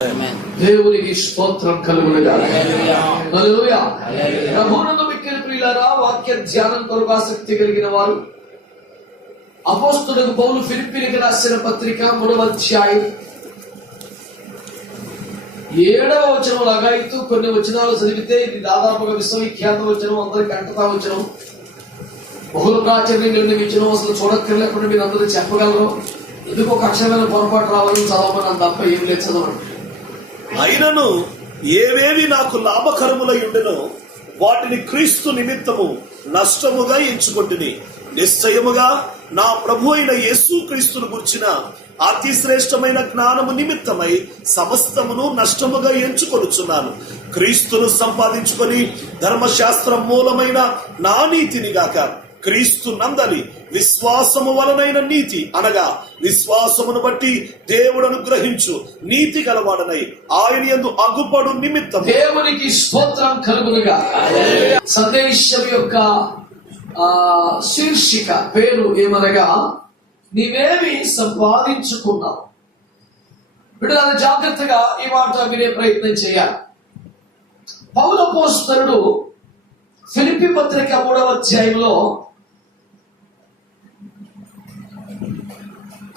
దేవునికి స్తోత్రం కలుగునుగాక. హల్లెలూయా. ప్రభువునందు మిక్కిలి ప్రియులారా, వాక్య ధ్యానం కొరకు ఆసక్తి కలిగిన వారు అపోస్తలుడగు పౌలు ఫిలిప్పీయులకు రాసిన పత్రిక 3వ అధ్యాయం 7వ వచనం లాగాయితూ కొన్ని వచనాలు చదివితే ఇది దాదాపుగా విశ్వవిఖ్యాత వచనం, అందరికి అంటతా వచనం, బహుళ ప్రాచుర్యం లేని వచనం, అసలు చూడక్కర్లేకుండా మీరు అందరూ చెప్పగలరు. ఎందుకు ఒక అక్షరమైన పొరపాటు రావాలని చదవమని తప్ప ఏం లేదు, చదవండి. అయినను ఏవేవి నాకు లాభకరములై ఉండెనో వాటిని క్రీస్తు నిమిత్తము నష్టముగా ఎంచుకొంటిని. నిశ్చయముగా నా ప్రభు అయిన యేసు క్రీస్తును గుర్చిన అతి శ్రేష్టమైన జ్ఞానము నిమిత్తమై సమస్తమును నష్టముగా ఎంచుకొనుచున్నాను. క్రీస్తును సంపాదించుకొని ధర్మశాస్త్రం మూలమైన నా నీతిని గాక క్రీస్తు నందలి విశ్వాసము వలనైన నీతి అనగా విశ్వాసమును బట్టి దేవుడు అనుగ్రహించు నీతి గలవాడనై ఆయన యందు అగుపడు నిమిత్తం దేవునికి స్తోత్రం కలుగునుగా. సందేశం యొక్క శీర్షిక పేరు ఏమనగా నీవేమి సంపాదించుకున్నావు. బిడ్డలారా, జాగ్రత్తగా ఈ మాట వినే ప్రయత్నం చేయాలి. పౌలు అపోస్తలుడు ఫిలిప్పీ పత్రిక 3వ అధ్యాయంలో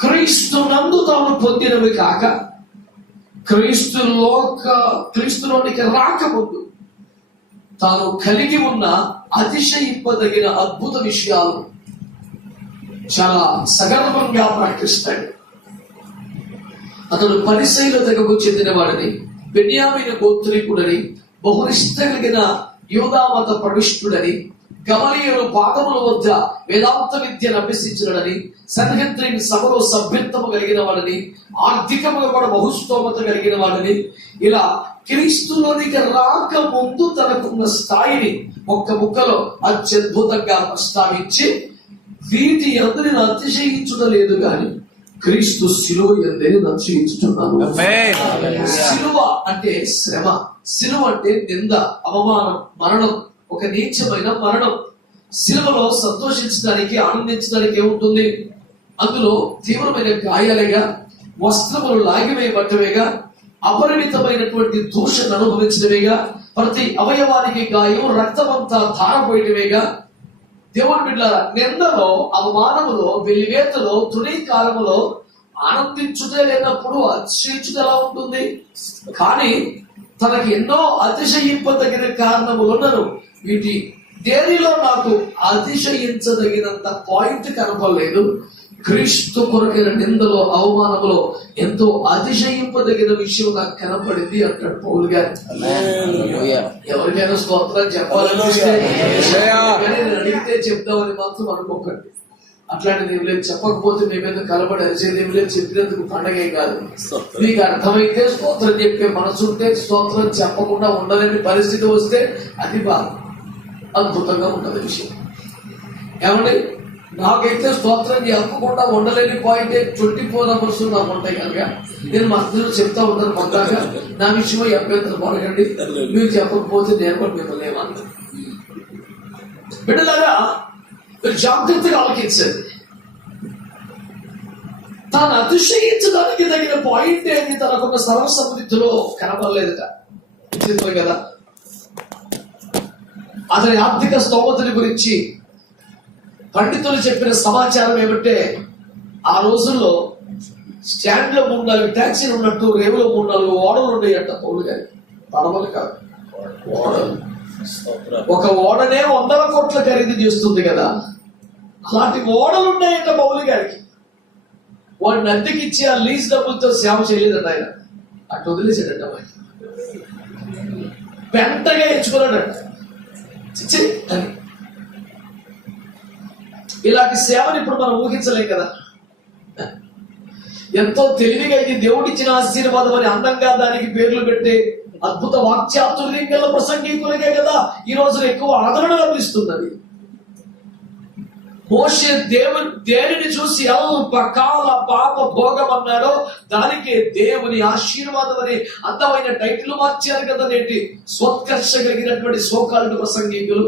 క్రీస్తు నందు తాను పొందినవి కాక క్రీస్తులోనికి రాకముందు తాను కలిగి ఉన్న అతిశయింపదగిన అద్భుత విషయాలు చాలా సగర్వంగా ప్రకటిస్తాడు. అతడు పరిసయ్యుల తెగకు చెందినవాడని, బెన్యామీను గోత్రీకుడని, బహునిష్ట కలిగిన యూదామత ప్రవిష్టుడని, గమలీయులు పాదముల వద్ద వేదాంత విద్యను అభ్యసించినడని, సన్హెద్రిన్ సభలో సభ్యత్వము కలిగిన వాడని, ఆర్థికముగా కూడా బహుస్తోమత కలిగిన వాడని, ఇలా క్రీస్తులోనికి రాక ముందు తనకున్న స్థాయిని ఒక్క ముక్కలో అత్యద్భుతంగా ప్రస్తావించి వీటి అందరి అతిశయించుటలేదు గాని క్రీస్తు శిలువ ఎందని అతిశయించుతున్నాను. శిలువ అంటే శ్రమ, శిలువ అంటే నింద, అవమానం, మరణం, ఒక నీచమైన మరణం. శిలువలో సంతోషించడానికి, ఆనందించడానికి ఏముంటుంది? అందులో తీవ్రమైన గాయాలేగా, వస్త్రములు లాగివేయబట్టవేగా, అపరిమితమైనటువంటి దూషణ అనుభవించడమేగా, ప్రతి అవయవానికి గాయం, రక్తమంతా ధారపోయటమేగా. దేవుని బిడ్డలారా, నిందలో, అవమానములో, వెలివేతలో, తృణీకారములో ఆనందించుటే లేనప్పుడు అతిశయించుట ఎలా ఉంటుంది? కానీ తనకి ఎన్నో అతిశయింపదగిన కారణములున్నారు. వీటి దేనిలో నాకు అతిశయించదగినంత పాయింట్ కనపడలేదు. క్రీస్తు కొరకైన నిందలో, అవమానములో ఎంతో అతిశయింపదగిన విషయం నాకు కనపడింది అంటాడు పౌలు గారు. ఎవరికైనా స్తోత్రం చెప్పాలనిపిస్తే అడిగితే చెప్తామని మాత్రం అనుకోకండి. అట్లాంటిది ఏమి లేదు. చెప్పకపోతే మీ మీద కలబడి అరిచేది ఏమి లేదు. చెప్పినందుకు పండగే కాదు. మీకు అర్థమైతే స్తోత్రం చెప్పే మనసుంటే, స్తోత్రం చెప్పకుండా ఉండలేని పరిస్థితి వస్తే అది బాగా అద్భుతంగా ఉంటుంది విషయం. ఏమండి, నాకైతే స్తోత్రం చెప్పకుండా ఉండలేని పాయింట్ 24 hours నాకు ఉంటాయి కనుక నేను మధ్యలో చెప్తా ఉంటాను. మొత్తంగా నా విషయంలో అభ్యంతరం పడకండి. మీరు చెప్పకపోతే నేను కూడా మిమ్మల్ని ఏమన్నా. బిడ్డలారా, మీరు జాగ్రత్తగా ఆలోచించండి. తాను అతిశయించడానికి తగిన పాయింట్ ఏది తనకున్న సర్వసమృద్ధిలో కనపడలేదట. కదా, అతని ఆర్థిక స్తోమతని గురించి పండితులు చెప్పిన సమాచారం ఏమంటే, ఆ రోజుల్లో స్టాండ్ లో 3-4 ట్యాక్సీలు ఉన్నట్టు రేవులో 3-4 ఓడలు ఉండేయంట పౌలు గారి. పడవలు కాదు, ఓడలు. ఒక ఓడనే 100 కోట్ల ఖరీదు చేస్తుంది కదా, అలాంటి ఓడలు ఉన్నాయంట పౌలు గారికి. వాడిని అద్దెకిచ్చి ఆ లీజ్ డబ్బులతో సేవ చేయలేదంట ఆయన. అటు వదిలేసాడంట. పెంటగా ఎంచుకున్నాడంట. అని ఇలాంటి సేవను ఇప్పుడు మనం ఊహించలేం కదా. ఎంతో తెలివిగా ఇది దేవుడిచ్చిన ఆశీర్వాదం అని అందంగా దానికి పేర్లు పెట్టే అద్భుత వాక్చాతుర్యం గల ప్రసంగికులకే కదా ఈ రోజున ఎక్కువ ఆదరణ లభిస్తున్నది. మోషే దేనిని చూసి అల్పకాల పాప భోగం అన్నాడో దానికి దేవుని ఆశీర్వాదం అని అందమైన టైటిల్ మార్చారు కదా నేటి స్వత్కర్ష కలిగినటువంటి సోకాలుడు ప్రసంగికులు.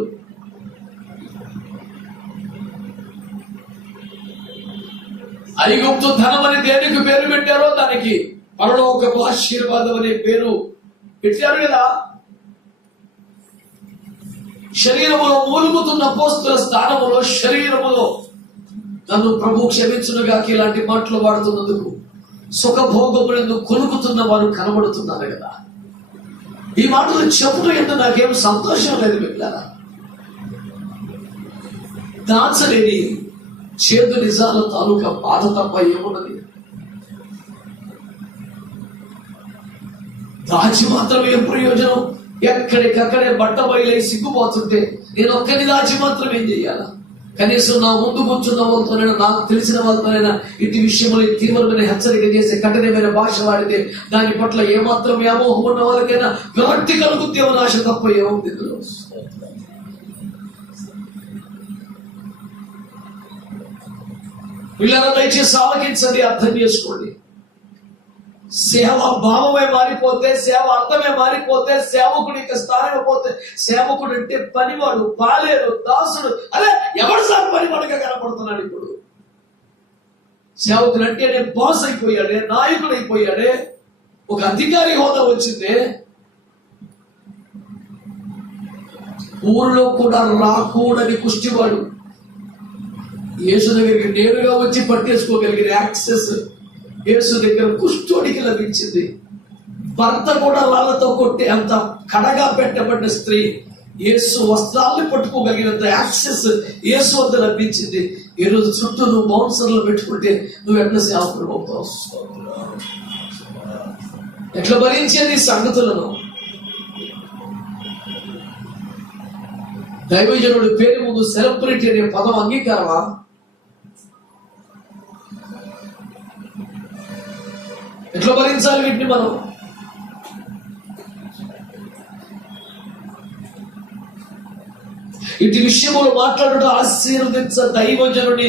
ఐగుప్తు ధనం అని దేనికి పేరు పెట్టారో దానికి పరలోకపు ఆశీర్వాదం అనే పేరు పెట్టారు కదా. శరీరములో మూలుగుతున్న అపోస్తలుల స్థానములో శరీరములో నన్ను ప్రభు క్షమించునుగా ఇలాంటి మాటలు వాడుతున్నందుకు సుఖభోగములందు కొనుకుతున్న వారు కనబడుతున్నారు కదా. ఈ మాటలు చెప్పుట ఎందుకు నాకేం సంతోషం లేదు మిత్రులారా. దాచలేని చేదు నిజాల తాలూకా బాధ తప్ప ఏమున్నది? దాచి మాత్రం ఏం ప్రయోజనం? ఎక్కడికక్కడే బట్ట బయలై సిగ్గుపోతుంటే నేను ఒక్కని దాచి మాత్రం ఏం చెయ్యాలా? కనీసం నా ముందు కూర్చున్న వాళ్ళతోనైనా, నాకు తెలిసిన వాళ్ళతోనైనా ఇటు విషయంలో తీవ్రమైన హెచ్చరిక చేసే కఠినమైన భాష వాడితే దాని పట్ల ఏమాత్రం వ్యామోహం ఉన్న వాళ్ళకైనా విరక్తి కలుగుతేమో ఆశ తప్ప ఏముంది ఇందులో? పిల్లల దయచేసి ఆలకించండి, అర్థం చేసుకోండి. సేవ భావమే మారిపోతే, సేవ అర్థమే మారిపోతే, సేవకుడి యొక్క స్థానమే పోతే, సేవకుడు అంటే పనివాడు, పాలేరు, దాసుడు. అరే ఎవరు సార్ పనివాడుగా కనపడుతున్నాడు ఇప్పుడు? సేవకుడు అంటే బాస్ అయిపోయాడే, నాయకుడు అయిపోయాడే, ఒక అధికారి హోదా వచ్చిందే. ఊరిలో కూడా రాకూడని కుష్టివాడు యేసు దగ్గరికి నేరుగా వచ్చి పట్టేసుకోగలిగిన యాక్సెస్ యేసు దగ్గర కుష్ఠోడికి లభించింది. భర్త కూడా రాళ్లతో కొట్టి అంత కడగా పెట్టబడిన స్త్రీ యేసు వస్త్రాలను పట్టుకోగలిగినంత యాక్సెస్ యేసు వద్ద లభించింది. ఈ రోజు చుట్టూ నువ్వు బౌన్సర్లు పెట్టుకుంటే నువ్వు ఎట్లా సేవకుడు అవుతావు? ఎట్లా భరించేది సంగతులను? దైవజనుడి పేరు ముందు సెలబ్రిటీ అనే పదం అంగీకారమా? ఎట్లా భరించాలి వీటిని మనం? ఇటు విషయములు మాట్లాడుతూ ఆశీర్వదించ దైవజనుని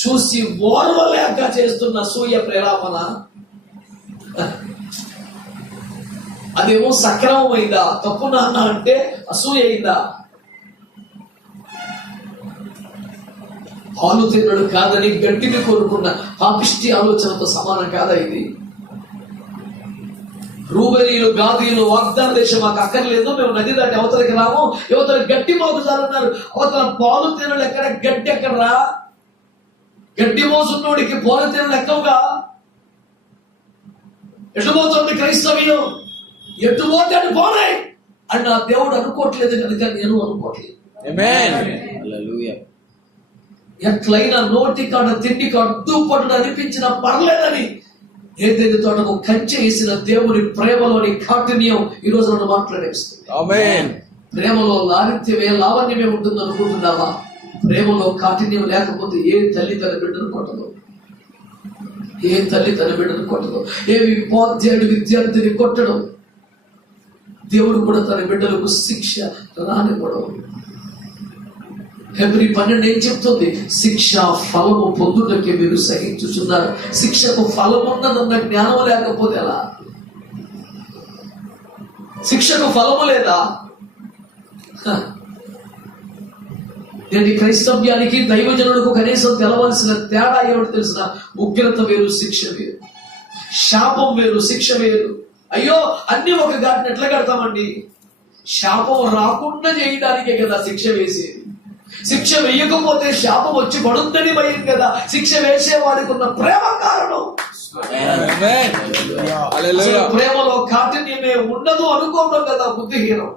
చూసి ఓర్వలేక చేస్తున్న అసూయ ప్రేలాపన అదేమో సక్రమమైందా? తప్పు నాన్న అంటే అసూయ అయిందా? పాలు తినడు కాదని గట్టిని కోరుకున్న పాపిష్టి ఆలోచనతో సమానం కాదా ఇది? రూబెనీయులు, గాదీయులు వాగ్దాన దేశం మాకు అక్కర్లేదు, మేము నది దాటి అవతలకి రాము, యువతల గడ్డి మోగుతారన్నారు. అవతల పాలు తినడు ఎక్కడ, గడ్డి ఎక్కడరా? గడ్డి మోసున్నోడికి పాలు తినడు ఎక్కవుగా. ఎటు పోతుంది క్రైస్తవ్యం? ఎటు పోతే అటు పోనే అని నా దేవుడు అనుకోవట్లేదు కనుక నేను అనుకోవట్లేదు. ఎట్లయినా నోటి కాడ తిండి అడ్డుపడు అనిపించిన పర్లేదని ఏదైతే తోటకు కంచె వేసిన దేవుని ప్రేమలోని కాఠిన్యం ఈ రోజు మనం మాట్లాడేస్తుంది. ప్రేమలో లాలిత్యమే లావణ్యమే ఉంటుంది అనుకుంటున్నావా? ప్రేమలో కాఠిన్యం లేకపోతే ఏ తల్లి తన బిడ్డను కొట్టదు, ఏ తల్లి తన బిడ్డను కొట్టదు, ఏ ఉపాధ్యాయుడు విద్యార్థిని కొట్టడం. దేవుడు కూడా తన బిడ్డలకు శిక్ష రానివ్వడం. హెబ్రీ 12 ఏం చెప్తుంది? శిక్ష ఫలము పొందుటకే మీరు సహించుచున్నారు. శిక్షకు ఫలమున్నదన్న జ్ఞానం లేకపోతే ఎలా? శిక్షకు ఫలము లేదా? నేను క్రైస్తవ్యానికి దైవజనులకు కనీసం తెలవలసిన తేడా ఏమిటి తెలిసిన? ఉగ్రత వేరు, శిక్ష వేరు. శాపం వేరు, శిక్ష వేరు. అయ్యో అన్ని ఒక ఘాటిని ఎట్లా కడతామండి? శాపం రాకుండా చేయడానికే కదా శిక్ష వేసేది. శిక్ష వేయకపోతే శాపం వచ్చి పడుతుందని భయం కదా శిక్ష వేసే వారికి ఉన్న ప్రేమ కారణం. ప్రేమలో కాఠిన్యమే ఉండదు అనుకోవడం కదా బుద్ధిహీనం.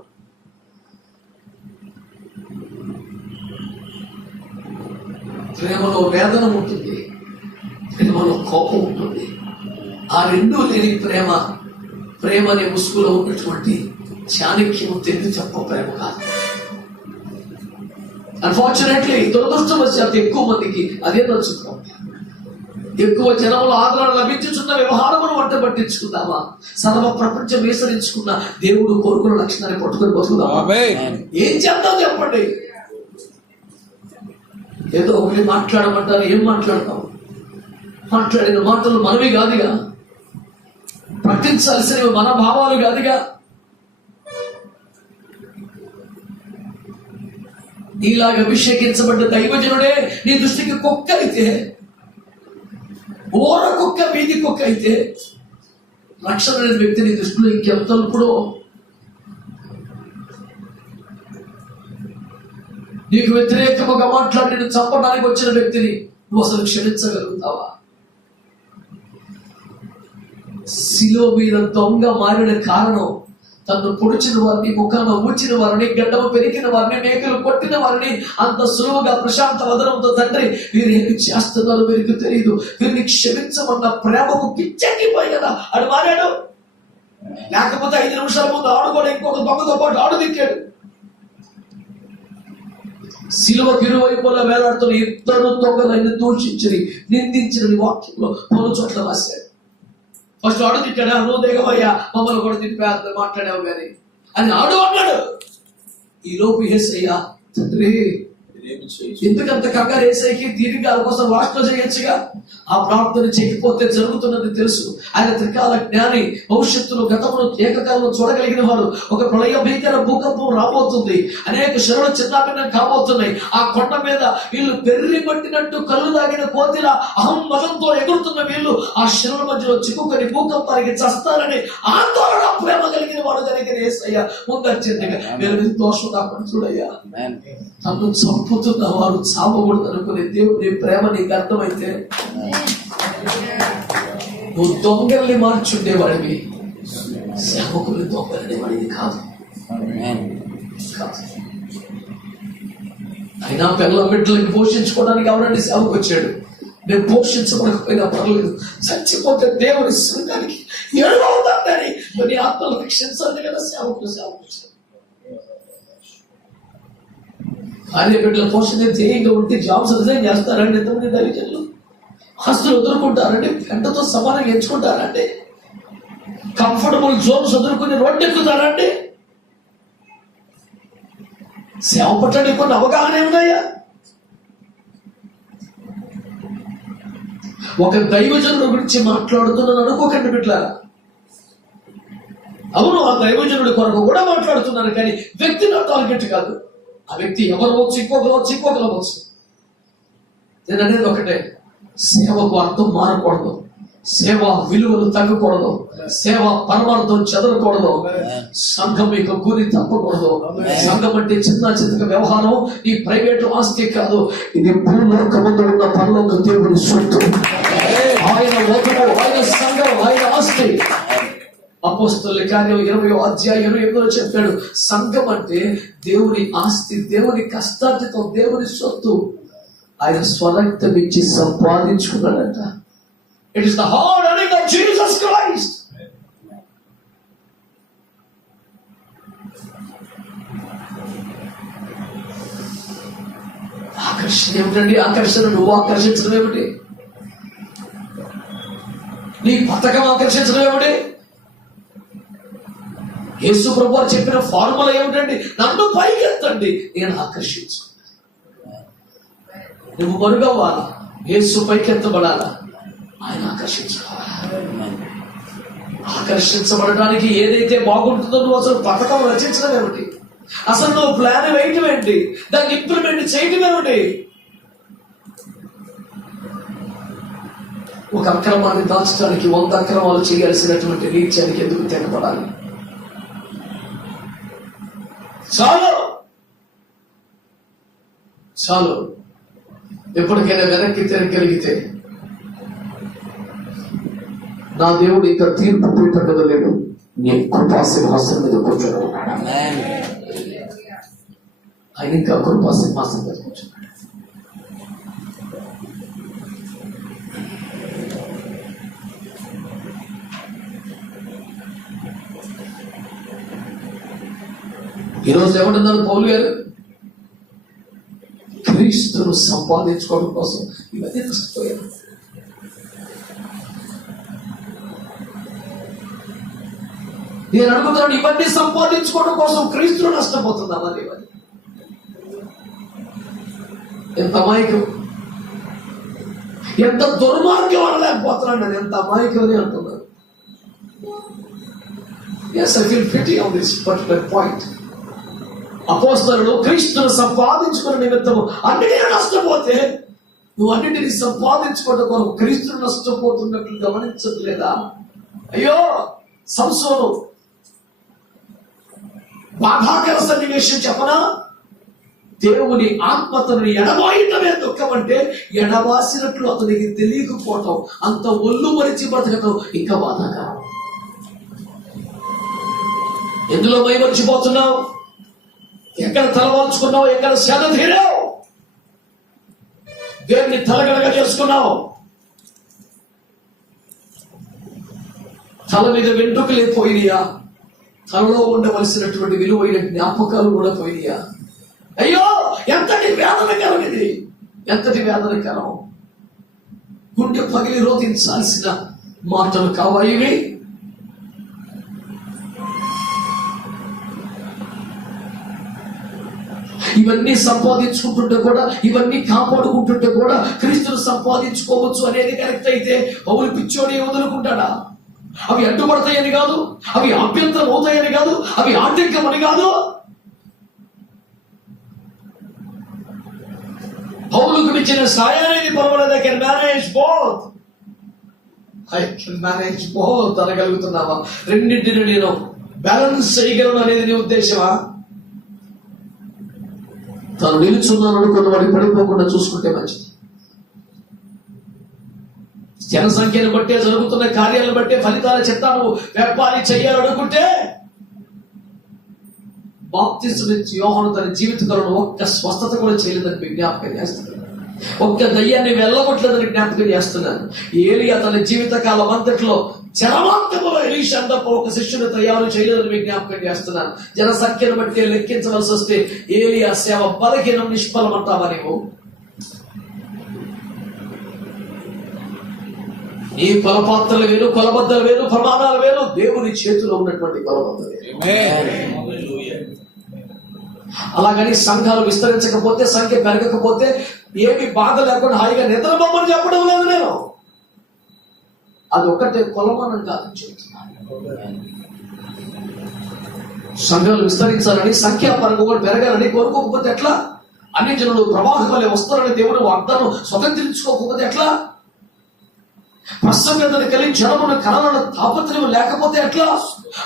ప్రేమలో వేదన ఉంటుంది, ప్రేమలో కోపం ఉంటుంది. ఆ రెండూ లేని ప్రేమ, ప్రేమ అనే ముసుగులో ఉన్నటువంటి చాణక్యము తెలివి తప్ప ప్రేమ కాదు. అన్ఫార్చునేట్లీ దురదృష్టవశాత్తు ఎక్కువ మందికి అదే నచ్చుతాం. ఎక్కువ జనంలో ఆదరణ లభించుచున్న వ్యవహారమును వంట పట్టించుకుందామా? సర్వ ప్రపంచం వేసరించుకున్న దేవుడు కోరుకున్న లక్షణాన్ని పట్టుకొని బతుకుదామా? ఏం చేద్దాం చెప్పండి? ఏదో ఒకటి మాట్లాడమంటారు, ఏం మాట్లాడతాం? మాట్లాడిన మాటలు మనవి కాదుగా, పట్టించాల్సినవి మన భావాలు కాదుగా. నీలాగా అభిషేకించబడ్డ దైవజనుడే నీ దృష్టికి కుక్క అయితే, ఓర కుక్క, వీధి కుక్క అయితే రక్షణ అనే వ్యక్తిని దృష్టిలో ఇంకెంత తలుపుడో. నీకు వ్యతిరేకముగా మాట్లాడి నేను చంపడానికి వచ్చిన వ్యక్తిని నువ్వు అసలు క్షమించగలుగుతావా? శిలువ మీద దొంగ మారిన కారణం తను పొడిచిన వారిని, ముఖాన ఊచిన వారిని, గడ్డము పెరిగిన వారిని, మేకలు కొట్టిన వారిని అంత సులువుగా ప్రశాంత వదనంతో తండ్రి వీరు ఏమి చేస్తున్నారో వీరికి తెలియదు, వీరిని క్షమించమన్న ప్రేమకు పిచ్చెక్కిపోయి కదా ఆడు మారాడు. లేకపోతే 5 నిమిషాల ముందు ఆడు కూడా ఇంకొక దొంగతో పాటు ఆడు దిక్కాడు. శిలువకు ఇరువైపులా వేలాడుతున్న ఇద్దరు దొంగలను దూషించి నిందించిన వాక్యంలో పలు చోట్ల రాశాడు. ఫస్ట్ ఆడు తిట్టాడా, నువ్వు దిగవయ్యా మమ్మల్ని కూడా తిప్పా మాట్లాడావు కానీ అని ఆడు అన్నాడు. ఈ లోపు యేసయ్యా తండ్రి ఎందుకంత కంగారు, యేసయ్యకి దీనిగా కోసం వాక్లో చేయొచ్చుగా. ఆ ప్రార్థన చేయకపోతే జరుగుతున్నది తెలుసు. ఆయన త్రికాల జ్ఞాని, భవిష్యత్తులో గతంలో ఏకకాలంలో చూడగలిగిన వాడు. ఒక ప్రళయ భీకర భూకంపం రాబోతుంది, అనేక శిలలు చిన్నాభిన్నం కాబోతున్నాయి. ఆ కొండ మీద వీళ్ళు పెర్రి పట్టినట్టు కళ్ళు దాగిన కోతిల అహం మతంతో ఎగురుతున్న వీళ్ళు ఆ శిలల మధ్యలో చిక్కుకొని భూకంపానికి చస్తారని ఆందోళన ప్రేమ కలిగిన వాడు కలిగిన యేసయ్య ముందర్చిందిగా నేను దోషం కాకుండా చూడయ్యా, తను చంపుతున్న వారు చావకూడదు అనుకునే దేవుని ప్రేమ నీకు అర్థమైతే నువ్వు దొంగల్ని మార్చుండేవాడివి, సేవకుని దొంగలనేవాడివి కాదు. అయినా పిల్ల బిడ్డలకి పోషించుకోవడానికి ఎవరండి సేవకు వచ్చాడు? నేను పోషించబడకపోయినా పర్లేదు, చచ్చిపోతే దేవుని సంఘానికి ఎడుగవుతాడని నీ ఆత్మలు రక్షించాలి కదా సేవకులు వచ్చాడు. భార్య బిడ్డల పోషణ ధ్యేయంగా ఉంటే జాబ్స్ రిజైన్ చేస్తారండి ఎంతమంది దైవజనులు? ఆస్తులు వదులుకుంటారండి, గంటతో సమానంగా ఎంచుకుంటారండి, కంఫర్టబుల్ జోన్స్ వదులుకుని రోడ్డు ఎక్కుతారండి. సేవ పట్టడానికి కొన్ని అవగాహన ఏమున్నాయా? ఒక దైవజనుడు గురించి మాట్లాడుతున్నాను అనుకోకండి బిడ్డలారా. అవును, ఆ దైవజనుడి కొరకు కూడా మాట్లాడుతున్నాను, కానీ వ్యక్తి నా టార్గెట్ కాదు. ఆ వ్యక్తి ఎవరు వచ్చు, ఇంకొకరు వచ్చు. నేను అనేది ఒకటే, సేవకు అర్థం మారకూడదు, సేవ విలువలు తగ్గకూడదు, సేవ పరమార్థం చెదరకూడదు, సంఘం యొక్క గురి తప్పకూడదు. సంఘం అంటే చిన్న వ్యవహారం, ఈ ప్రైవేటు ఆస్తి కాదు. ఇది భూలోకమందు ఉన్న పరలోక దేవుని సొత్తు. ఆయన వధువు, ఆయన సంఘం, ఆయన ఆస్తి. అపోస్తలుల కార్యం 20వ అధ్యాయం 28లో చెప్పాడు, సంఘం అంటే దేవుని ఆస్తి, దేవుని కష్టార్జితం, దేవుని సొత్తు. ఆయన స్వరక్తం ఇచ్చి సంపాదించుకున్నాడంట. It is the hard earning of Jesus Christ. ఆకర్షణ ఏమిటండి? ఆకర్షణ నువ్వు ఆకర్షించడం ఏమిటి? నీ పథకం ఆకర్షించడం ఏమిటి? యేసు ప్రభువు చెప్పిన ఫార్ములా ఏమిటండి? నన్ను పైకెత్తండి, నేను ఆకర్షించు. నువ్వు మరుగవ్వాలా, యేసు పైకెత్తబడాలా, ఆయన ఆకర్షించుకోవాలా. ఆకర్షించబడడానికి ఏదైతే బాగుంటుందో నువ్వు అసలు పథకం రచించడం ఏమిటి? అసలు నువ్వు ప్లాన్ వేయటం ఏంటి? దాన్ని ఇంప్లిమెంట్ చేయటం ఏమిటి? ఒక అక్రమాన్ని దాచడానికి 100 అక్రమాలు చేయాల్సినటువంటి నీత్యానికి ఎందుకు తెగబడాలి? చాలు. ఎప్పటికైనా వెనక్కి తిరగలిగితే నా దేవుడు ఇంకా తీర్పు పీఠ లేడు, నీ కృపాసింహాసనం మీద కూర్చొని ఆయన ఇంకా కృపాసింహాసనం మీద కూర్చున్నాడు. ఈరోజు ఏమంటున్నారు పౌలు గారు? క్రీస్తును సంపాదించుకోవడం కోసం ఇవన్నీ నష్టపోయారు. నేను అడుగుతున్నాను, ఇవన్నీ సంపాదించుకోవడం కోసం క్రీస్తును నష్టపోతుందా? మరి ఇవన్నీ ఎంత అమాయకం, ఎంత దుర్మార్గం అనలేకపోతున్నాను. ఎంత అమాయకం అని అంటున్నాను. Yes, I feel pity on this particular point. అపోస్తలుడు క్రీస్తును సంపాదించుకున్న నిమిత్తము అన్నిటినీ నష్టపోతే నువ్వు అన్నిటినీ సంపాదించుకోవడం కొరకు క్రీస్తును నష్టపోతున్నట్లు గమనించట్లేదా? అయ్యో సంసోను బాధాకర సన్నివేశం చెప్పనా? దేవుని ఆత్మతను ఎడబాయటమే దుఃఖం అంటే, ఎడబాసినట్లు అతనికి తెలియకపోవటం, అంత ఒళ్ళు మరిచి బ్రతకటం ఇంకా బాధాకరం. ఎందులో మైమరిచిపోతున్నావు? ఎక్కడ తలవాల్చుకున్నావు? ఎక్కడ సేద తీరావు? దేవుని తలగడగా చేసుకున్నావు? తల మీద వెంట్రుకలే పోయినాయా? తలలో ఉండవలసినటువంటి విలువైన జ్ఞాపకాలు కూడా పోయినాయా? అయ్యో ఎంతటి వేదనకరం ఇది, ఎంతటి వేదనకరం. గుండె పగిలి రోధించాల్సిన మాటలు కావా ఇవి? ఇవన్నీ సంపాదించుకుంటుంటే కూడా, ఇవన్నీ కాపాడుకుంటుంటే కూడా క్రీస్తును సంపాదించుకోవచ్చు అనేది కరెక్ట్ అయితే, పౌలు పిచ్చోడి వదులుకుంటాడా? అవి అడ్డుపడతాయని కాదు, అవి అభ్యంతరం అవుతాయని కాదు, అవి ఆటంకం అని కాదు. పౌలుకు ఇచ్చిన సాయానికి పర్వాలేదు. I can manage both, I can manage both అనగలుగుతున్నావా? రెండింటిని నేను బ్యాలెన్స్ చేయగలను అనేది నీ ఉద్దేశమా? తను నిలుచున్నాను అనుకున్న వాడికి పడిపోకుండా చూసుకుంటే మంచిది. జనసంఖ్యను బట్టే, జరుగుతున్న కార్యాలను బట్టే ఫలితాలు చెప్తాను వ్యాపారి చెయ్యాలనుకుంటే, బాప్తిస్మం ఇచ్చి యోహాను తన జీవితకాలంలో ఒక్క స్వస్థత కూడా చేయలేదని జ్ఞాపకం చేస్తున్నాను. ఒక్క దయ్యాన్ని వెళ్ళగొట్టలేదని జ్ఞాపకం చేస్తున్నాను. ఏలియా తన జీవితకాలం అంతట్లో చరమాంతములో ఎలీషా తప్ప ఒక శిష్యుని తయారు చేయలేదని జ్ఞాపకం చేస్తున్నాను. జనసంఖ్యను బట్టి లెక్కించవలసి వస్తే ఏలియా సేవ బలహీనం, నిష్ఫలం అంటావా నీవు? నీ కొలపాత్రలు వేరు, కొలబద్దలు వేరు, ప్రమాణాలు వేరు. దేవుని చేతిలో ఉన్నటువంటి కొలబద్దలు. అలాగని సంఘాలు విస్తరించకపోతే, సంఖ్య పెరగకపోతే ఏమి బాధ లేకుండా హాయిగా నిద్రపోమని చెప్పడం లేదు నేను. అది ఒక్కటే కొలమానం కాదని చెప్తున్నాను. సంఘాలు విస్తరించాలని, సంఖ్యాపరంగా కూడా పెరగాలని కోరుకోకపోతే ఎట్లా? అన్ని జనులు ప్రవాహం వల్లే వస్తారని దేవుడు వాగ్దానం స్వతంత్రించుకోకపోతే ఎట్లా? ప్రసవ వేదన కలిగి జనమును కనాలన్న తాపత్రయం లేకపోతే ఎట్లా?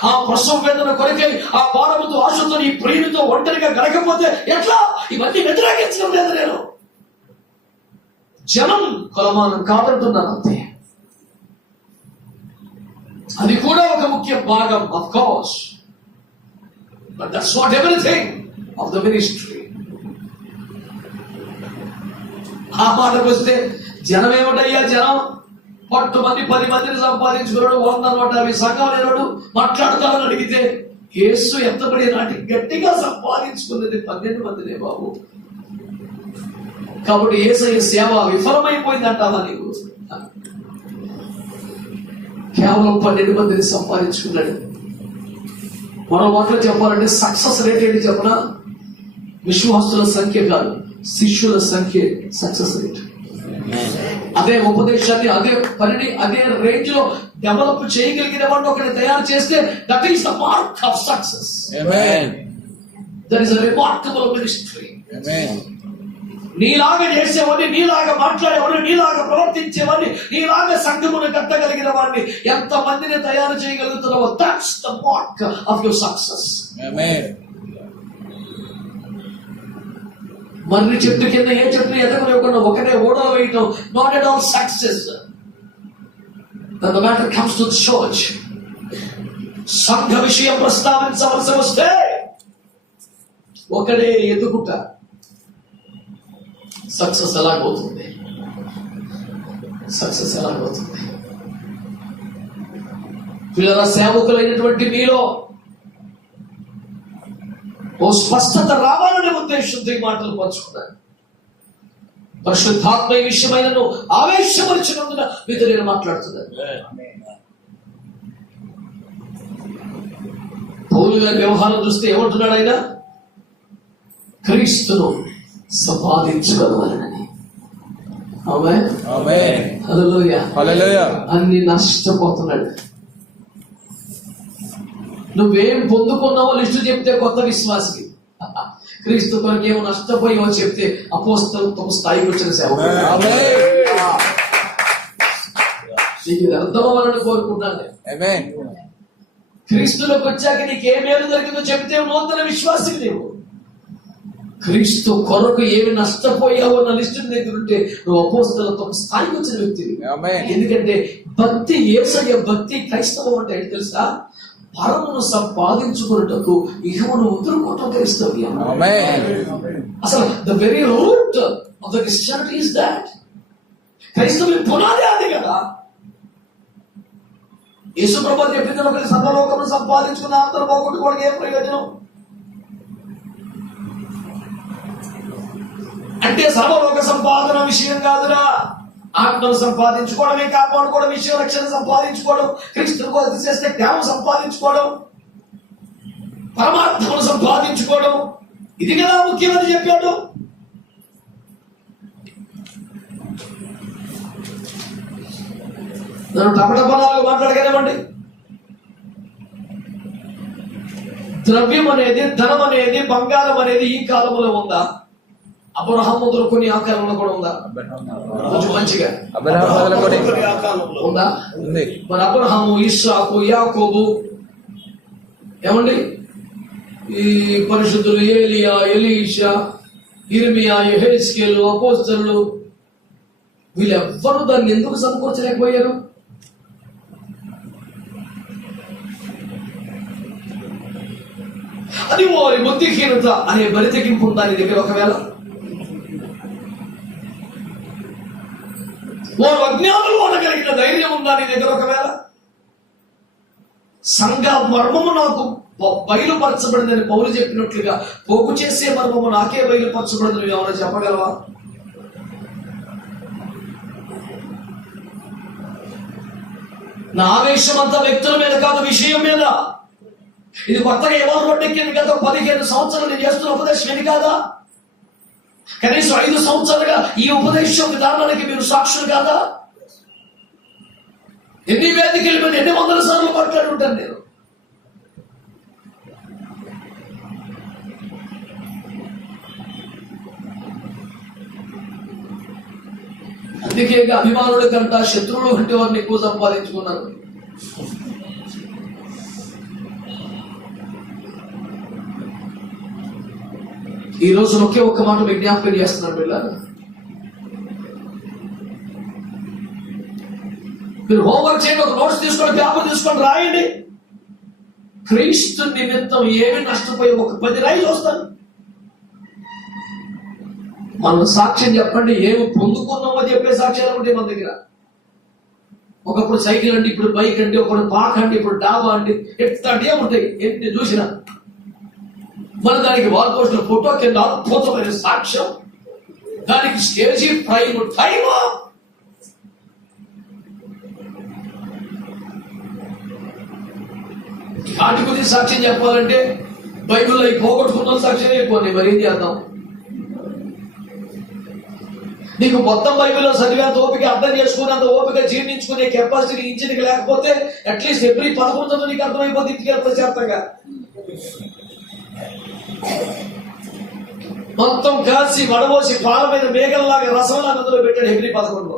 ఆ ప్రసవ వేదన కొరకై ఆ భారముతో, ఆశతో, ఈ ప్రియునితో ఒంటరిగా గడకపోతే ఎట్లా? ఇవన్నీ వ్యతిరేకించడం లేదు నేను. జనం కొలమానం కాదంటున్నాను అంతే. అది కూడా ఒక ముఖ్య భాగం, of course, but that's not everything of the ministry. ఆ మాటకు వస్తే జనం ఏమిటయ్యా? జనం పట్టుమంది 10 మందిని సంపాదించుకున్నాడు, 100, 150 సంఘం లేనాడు మాట్లాడతానని అడిగితే, యేసు ఎంతబడి నాటి గట్టిగా సంపాదించుకున్నది 12 మందినే బాబు. కాబట్టి యేసయ్య సేవ విఫలమైపోయిందంటావా నీకు? కేవలం 12 మందిని సంపాదించుకున్నాడు. మరో మాటలో చెప్పాలంటే సక్సెస్ రేట్ ఏంటి చెప్పనా? విశ్వాసుల సంఖ్య కాదు, శిష్యుల సంఖ్య సక్సెస్ రేట్. అదే ఉపదేశాన్ని, అదే పనిని, అదే రేంజ్ లో డెవలప్ చేయగలిగిన వాడిని ఒకటి తయారు చేస్తే, that is the mark of success. That is a remarkable ministry. నీలాగా చేసేవాడిని, నీలాగా మాట్లాడేవాడిని, నీలాగా ప్రవర్తించేవాడిని, నీలాగా సంఘమును కట్టగలిగిన వాడిని ఎంత మందిని తయారు చేయగలుగుతున్నావో, that's the mark of your success. మర్రి చెట్టు కింద ఏ చెట్టు ఎదగలేకుండా ఒకటే ఓడలు వేయటం not at all success. The matter comes to church. సంఘ విషయం ప్రస్తావించవలసి వస్తే ఒకడే ఎదుగుట సక్సెస్ ఎలాగవుతుంది? సక్సెస్ ఎలాగవుతుంది? పిల్లల సేవకులైనటువంటి మీలో ఓ స్పష్టత రావాలనే ఉద్దేశంతో ఈ మాటలు పంచుకున్నాను. పరిశుద్ధాత్మ ఈ విషయమైన ఆవేశపరిచినందున మీతో నేను మాట్లాడుతున్నాను. పౌలు గారి వ్యవహారం చూస్తే ఏమంటున్నాడు ఆయన? క్రీస్తును సంపాదించుకోవాలని. ఆమేన్. హల్లెలూయా. అన్ని నష్టపోతున్నాడు. నువ్వేం పొందుకున్నావో లిస్టు చెప్తే కొత్త విశ్వాసికి, క్రీస్తు కొరకు ఏమో నష్టపోయావో చెప్తే అపోస్తలత్వ స్థాయికి వచ్చిన సేవ. నీకు ఇది అర్థం అవ్వాలని కోరుకున్నాను. క్రీస్తులోకి వచ్చాక నీకు ఏ మేలు జరిగిందో చెబితే నూతన విశ్వాసికి నీవు. క్రీస్తు కొరకు ఏమి నష్టపోయావో అన్న లిస్టు దగ్గర ఉంటే నువ్వు అపోస్తలతో స్థాయికి వచ్చిన వ్యక్తివి. ఎందుకంటే భక్తి, యేసయ్య భక్తి, క్రైస్తవం అంటే ఏంటి తెలుసా? పరమును సంపాదించుకున్నటకు ఇహమును వదులుకోవటం క్రైస్తవ్యం. అసలు the very root of the Christianity is that. క్రైస్తవుని పునాది అది కదా. యేసు ప్రభువు చెప్పింది, ఒకరి సర్వలోకమును సంపాదించుకున్న ఆత్మను పోగొట్టుకోవడానికి ఏం ప్రయోజనం? అంటే సర్వలోక సంపాదన విషయం కాదురా. ఆత్మను సంపాదించుకోవడమే, కాపాడుకోవడం విషయం, రక్షణ సంపాదించుకోవడం, క్రీస్తుని కొరకు చేస్తే జ్ఞానం సంపాదించుకోవడం, పరమాత్మను సంపాదించుకోవడం, ఇది కదా ముఖ్యమని చెప్పాడు. నన్ను టపటపలాగా మాట్లాడగలమండి. ద్రవ్యం అనేది, ధనం అనేది, బంగారం అనేది ఈ కాలంలో ఉందా? అబ్రహాము మొదలుకొని ఆ కాలంలో కూడా ఉందా? కొంచెం మంచిగా ఉందా? మరి అబ్రహాము, ఇస్సాకు, యాకోబు, ఏమండి ఈ పరిశుద్ధులు ఏలియా, ఎలీషా, ఇర్మియా, యెహెజ్కేలు, అపోస్తలులు, వీళ్ళెవ్వరూ దాన్ని ఎందుకు సమకూర్చలేకపోయారు? అది వారి బుద్ధిహీనత అనే బరితెగింపు ఉందా నీ దగ్గర? ఒకవేళ వారు అజ్ఞానులు అనగలిగిన ధైర్యం ఉందా నీ దగ్గర? ఒకవేళ సంఘ మర్మము నాకు బయలుపరచబడిందని పౌలు చెప్పినట్లుగా పోగు చేసే మర్మము నాకే బయలుపరచబడిందని ఏమైనా చెప్పగలవా? నా ఆవేశం అంతా వ్యక్తుల మీద కాదు, విషయం మీద. ఇది కొత్తగా ఎవరు రోడ్డెక్కింది కదా? 15 సంవత్సరాలు నేను చేస్తున్న ఉపదేశం ఇది కాదా? కనీసం 5 సంవత్సరాలుగా ఈ ఉపదేశ విధానానికి మీరు సాక్షులు కాదా? ఎన్ని వేదికల మీద ఎన్ని వందల సార్లు మాట్లాడి ఉంటాను నేను. అందుకే అభిమానుల కంటే శత్రువులు కంటే వారిని ఎక్కువ సంపాదించుకున్నారు. ఈ రోజు ఒకే ఒక్క మాట విజ్ఞాపకం చేస్తున్నాడు పిల్లలు. మీరు హోంవర్క్ చేయండి, ఒక నోట్స్ తీసుకోండి, పేపర్ తీసుకొని రాయండి. క్రీస్తు నిమిత్తం ఏమి నష్టపోయి ఒక 10 రాయి చూస్తాను. మనం సాక్ష్యం చెప్పండి, ఏమి పొందుకున్నామో చెప్పే సాక్ష్యాలు ఉంటాయి మన దగ్గర. ఒకప్పుడు సైకిల్ అండి, ఇప్పుడు బైక్ అండి, ఒకప్పుడు పాక అండి, ఇప్పుడు డాబా అండి, ఎట్లాంటివే ఉంటాయి. ఎన్ని చూసినా మన దానికి వాల్ పోస్టర్ ఫోటో కింద అద్భుతమైన సాక్ష్యం, దానికి స్టేజీ ప్రైమ్ టైమ్. వాటి గురించి సాక్ష్యం చెప్పాలంటే బైబిల్లో ఈ పోగొట్టుకున్న సాక్ష్యం ఎక్కువ. మరి ఏం చేద్దాం? నీకు మొత్తం బైబిల్లో చదివేంత ఓపిక, అర్థం చేసుకునేంత ఓపిక, జీర్ణించుకునే కెపాసిటీ ఇంజిన్కి లేకపోతే అట్లీస్ట్ ఎవ్రీ 11 నీకు అర్థమైపోతే ఇంటికి ప్రశాంతంగా మొత్తం కాసి వడబోసి పాల మీద మేఘంలాగా రసంలాగా అందులో పెట్టాడు హెబ్రీ 11లో.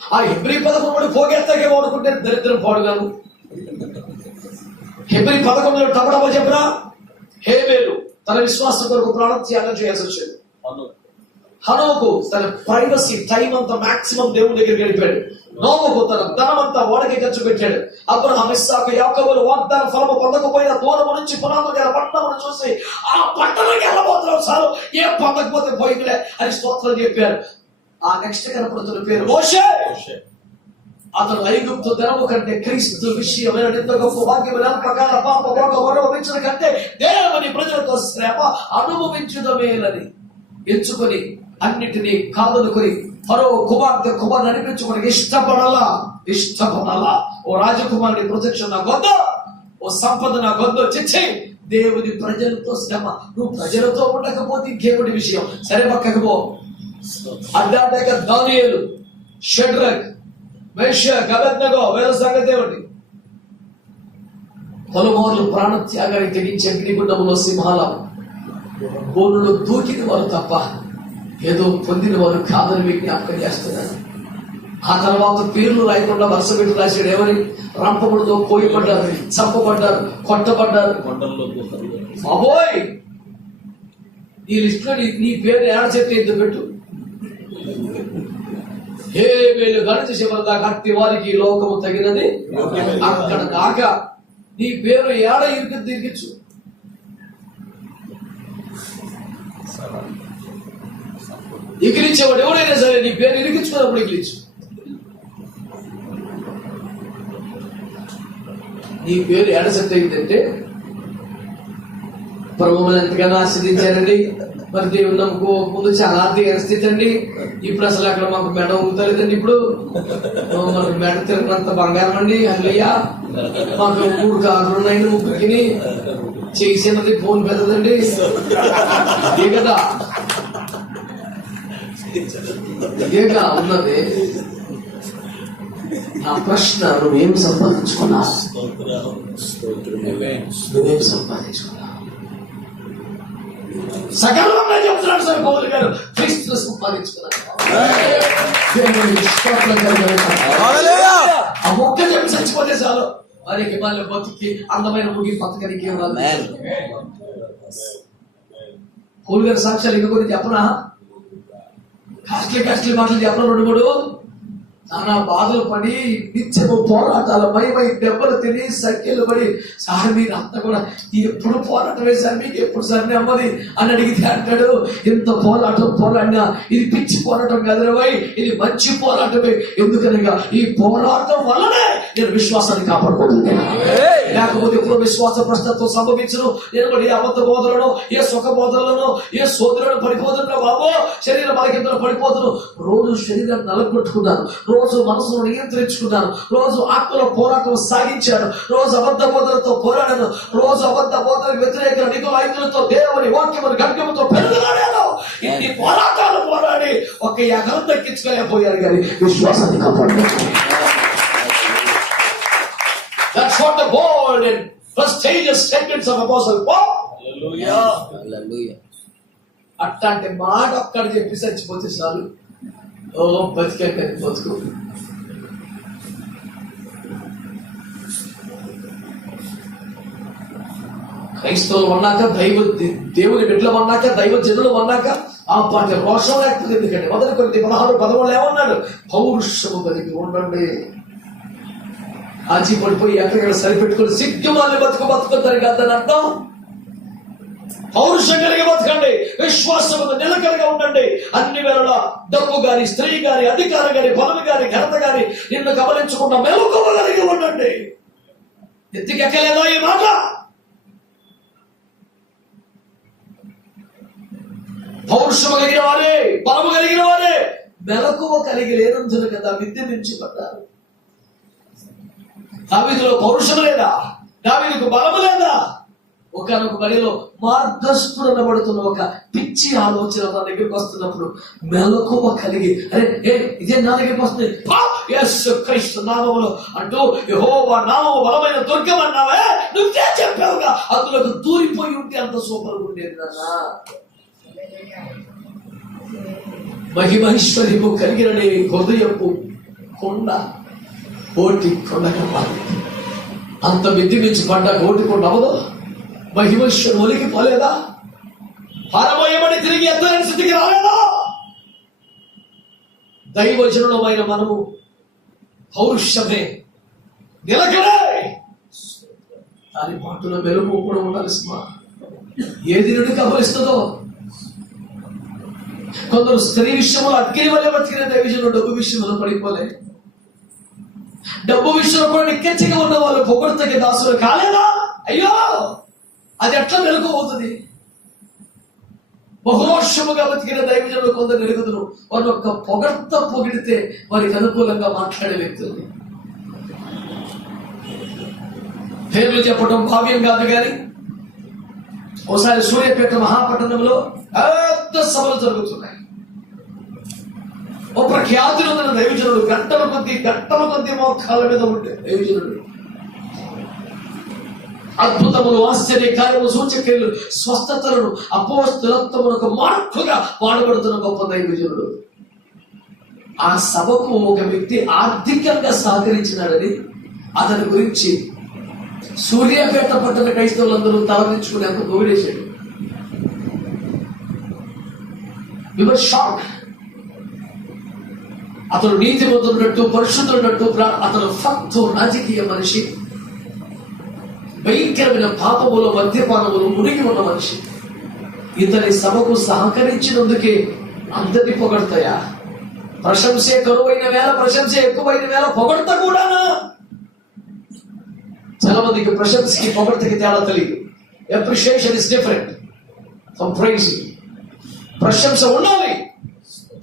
ఆ హెబ్రీ 11 పోగేస్తాకే వాడుకుంటే దరిద్రం పాడుగాను. హెబ్రీ 11లో టపడబో చెప్పరా, హేబేలు తన విశ్వాసం కొరకు ప్రాణత్యాగం చేయాల్సి వచ్చేది. హనోకు తన ప్రైవసీ టైం అంతా మాక్సిమం దేవుడి దగ్గర గడిపాడు. నోవహు తన ధనమంతా వాడికి ఖర్చు పెట్టాడు. అబ్రహాము, ఇస్సాకు, యాకోబులు వాగ్దాన ఫలము పొందకపోయినా దూరం నుంచి పునాదులు గల పట్టణమును చూసి ఆ పట్టణానికి వెళ్ళబోతున్నాం చాలు, ఏం పొందకపోతే పోయిందిలే అని స్తోత్రం చెప్పారు. ఆ నెక్స్ట్ కనపడుతున్న పేరు మోషే. అతను ఐగుప్తు ధనము కంటే క్రీస్తు విషయమైన ఎంత గొప్ప వాక్యమైన ప్రకార పాప అనుభవించడం కంటే దేవుని ప్రజలతో శ్రమ అనుభవించుదమేలని ఎంచుకొని అన్నిటినీ కాదనుకొని మరో కుమార్తె నడిపించుకోవడానికి ఇష్టపడాలా. ఓ రాజకుమారుని ప్రొజెక్షన్ నా గొద్ద, ఓ సంపద నా గొద్ద చిచ్చే. దేవుని ప్రజలతో శ్రమ. నువ్వు ప్రజలతో ఉండకపోతే ఇంకేమిటి విషయం? సరే పక్కకు పో. అడ్డాక దానియేలు, షడ్రక్, మేషక్, అబేద్నెగో వీళ్ళ సంగతి ఏమిటి? పలుమార్లు ప్రాణత్యాగాన్ని తెగించి అగ్నిగుండంలో సింహాల బోనులో దూకిన వారు తప్ప ఏదో పొందిన వారు కాదని విజ్ఞాపకం చేస్తున్నారు. ఆ తర్వాత పేర్లు రాయకుండా వరుస పెట్టి రాశాడు. ఏమని? రంపములతో కోయపడ్డారు, చంపబడ్డారు, కొట్టబడ్డారు. బాబోయ్, ఈ లిస్ట్ లో నీ పేరు ఏడ చెట్టు ఎందుకు పెట్టు? ఏ వేలు గడిచి చివరి దాకా అట్టి వారికి లోకము తగినది అక్కడ దాకా నీ పేరు ఏడ ఇరికిచ్చు. ఎగిరించేవాడు ఎవడైనా సరే నీ పేరు ఇరికించుకున్నప్పుడు ఎగిరించు. నీ పేరు ఏడ సెట్ అయిందంటే ప్రభువులు ఎంతగానో ఆశ్రదించారండి. మరి దేవుడు నమ్ముకో ముందు చాలా తీర స్థితి అండి. ఇప్పుడు అసలు అక్కడ మాకు మెడ ఊగుతలేదండి. ఇప్పుడు మనకు మెడ తిరిగినంత బంగారం అండి. అల్లయ్య మాకు 3 కార్లు ఉన్నాయండి, ముగ్గురికి చేసినది ఫోన్ పెద్దదండి. ఇదే కదా ఇదేగా ఉన్నది. నా ప్రశ్న, నువ్వేం సంపాదించుకున్నావు? నువ్వేం సంపాదించుకున్నావు? సకలంగా చెప్తున్నాడు సార్ పౌలు గారు. క్రీస్తు సంపాదించుకున్నాడు. ఆ మొక్క చెప్పి చచ్చిపోతే చాలు. వారికి మళ్ళీ బతుకి అందమైన ముగి బతకనికి పౌలు గారి సాక్ష్యాలు ఇంకా కొన్ని చెప్పనా? కాస్ట్లీ మాటలు చెప్పడం 2-3 నానా బాధలు పడి నిత్యము పోరాటాలు మై దెబ్బలు తిని సఖ్యలు పడి, సార్ మీరు అంతా కూడా ఎప్పుడు పోరాటమే సార్, మీకు ఎప్పుడు సార్ నెమ్మది అని అడిగితే అంటాడు, ఇంత పోరాడినా ఇది పిచ్చి పోరాటం కదరవై, ఇది మంచి పోరాటమే. ఎందుకనగా ఈ పోరాటం వల్లనే నేను విశ్వాసాన్ని కాపాడుకోగలిగాను. లేకపోతే ఇప్పుడు విశ్వాస ప్రశ్నతో సంభవించను. నేను కూడా ఏ అబద్ధ బోధలను, ఏ సుఖ బోధనలను, ఏ సోదరులను పడిపోతున్నా బాబో, శరీర బలహీనతలు పడిపోతును. రోజు శరీరాన్ని నలగొట్టుకున్నాను, రోజు మనసును నియంత్రించుకున్నాను, రోజు ఆత్మలో పోరాటం సాగించాను, రోజు అబద్ధ బోధనతో పోరాడాను, రోజు అబద్ధ బోధనకు వ్యతిరేక నికోలైతులతో దేవుని వాక్యమును ఖడ్గముతో పెరుగులాడాను. ఇన్ని పోరాటాలు పోరాడి ఒక ఎకరం దక్కించుకోలేకపోయారు కానీ విశ్వాసాన్ని కాపాడుకోవాలి. That's what the bold and prestigious statements of Apostle Paul. Hallelujah. అట్లాంటి మాట ఒక్కడ చెప్పి చచ్చిపోతే చాలు. ఓ బతికే కానీ బతుకు. క్రైస్తవులు అన్నాక, దేవుని బిడ్డలు అన్నాక, దైవ జనులు అన్నాక ఆ పాటి రోషం లేకపోతే ఎందుకంటే 1 కొరింథీ 16:13 ఏమన్నాడు? పౌరుషము కలిగి ఉండండి. ఆచి పడిపోయి ఎక్కడిక్కడ సరిపెట్టుకుని సిగ్గు మళ్ళీ బతుకుతారు కదని అర్థం. పౌరుషం కలిగి బతకండి, విశ్వాసముతో నిలకడగా ఉండండి. అన్ని వేళలా డబ్బు గాని, స్త్రీ గాని, అధికారం గాని, బలము గాని, ఘనత గాని నిన్ను గమనించకుండా మెలకువ కలిగి ఉండండి. ఎత్తికెక్కలేదా ఈ మాట? పౌరుషము కలిగిన వారే, బలము కలిగిన వారే మెలకువ కలిగి లేనందున కదా విద్యమించబడ్డారు. దావీదులో పౌరుషము లేదా? దావీదుకు బలము లేదా? ఒకనొక బడిలో మార్గస్ఫురణపడుతున్న ఒక పిచ్చి ఆలోచన నా దగ్గరికి వస్తున్నప్పుడు మెలకువ కలిగి, అరే ఇదే నా దగ్గరికి వస్తుంది, యేసు క్రీస్తు నామములో అంటూ యెహోవా నామము బలమైన దుర్గం అన్నావే, నువ్వే చెప్పావుగా, అందులోకి దూరిపోయి ఉంటే అంత సూపర్ ఉండేది నాన్న. మహిమైశ్వర్యము కలిగిన నీ హృదయపు కొండ ఓటి కొండగా మారింది. అంత మిద్ది మించి పడ్డా ఓటి కొండ అవ్వదు. మహిమైశ్వరం ఒలికి పోలేదా? పారబోయమని తిరిగి ఎత్తలేని స్థితికి రాలేదా? దైవజనులమైన మనము పౌరుషమే, నిలకడే, దాని మాటలో వెలుగు కూడా ఉండాలి. ఏది నుండి కబలిస్తుందో. కొందరు స్త్రీ విషయంలో అగ్ని వల్ల బతికిన దైవజనులు డబ్బు విషయంలో పడిపోలే. డబ్బు విషయంలో కూడా నిక్కచ్చిగా ఉన్న వాళ్ళు పొగడ్తకి దాసులు కాలేదా? అయ్యో, అది ఎట్లా మెలకు అవుతుంది? బహురోషముగా బతికిన దైవజనులు కొందరు ఎరుగుదురు. వారు ఒక్క పొగడ్త పొగిడితే వారికి అనుకూలంగా మాట్లాడే వ్యక్తులు. పేర్లు చెప్పడం భావ్యం కాదు కానీ ఒకసారి సూర్యాపేట మహాపట్టణంలో పెద్ద సభలు జరుగుతున్నాయి. ఓ ప్రఖ్యాతి నొందిన దైవజనుడు గంటల కొద్ది మోకాళ్ళ మీద ఉంటే దైవజనుడు అద్భుతములు, ఆశ్చర్య కార్యములు, సూచక్రియలు, స్వస్థతలను, అపోస్తలత్వములకు మార్పుగా వాడబడుతున్న గొప్ప దైవజనుడు. ఆ సభకు ఒక వ్యక్తి ఆర్థికంగా సహకరించినాడని అతని గురించి సూర్యాపేట పట్టణ క్రైస్తవులందరూ తలదించుకునేంత గౌరవేశాడు. షాక్. అతను నీతిమంతున్నట్టు పరిశుద్ధున్నట్టు అతను ఫక్తు రాజకీయ మనిషి, భయంకరమైన పాపములు మద్యపానములు మునిగి ఉన్న మనిషి. ఇతని సభకు సహకరించినందుకే అందరినీ పొగడతాయా? ప్రశంసే కరువైన వేళ, ప్రశంస ఎక్కువైన వేళ పొగడతా కూడానా? చాలా మందికి ప్రశంసకి పొగడతకి తేడా తెలియదు. Appreciation is different from praising. ప్రశంస ఉండాలి,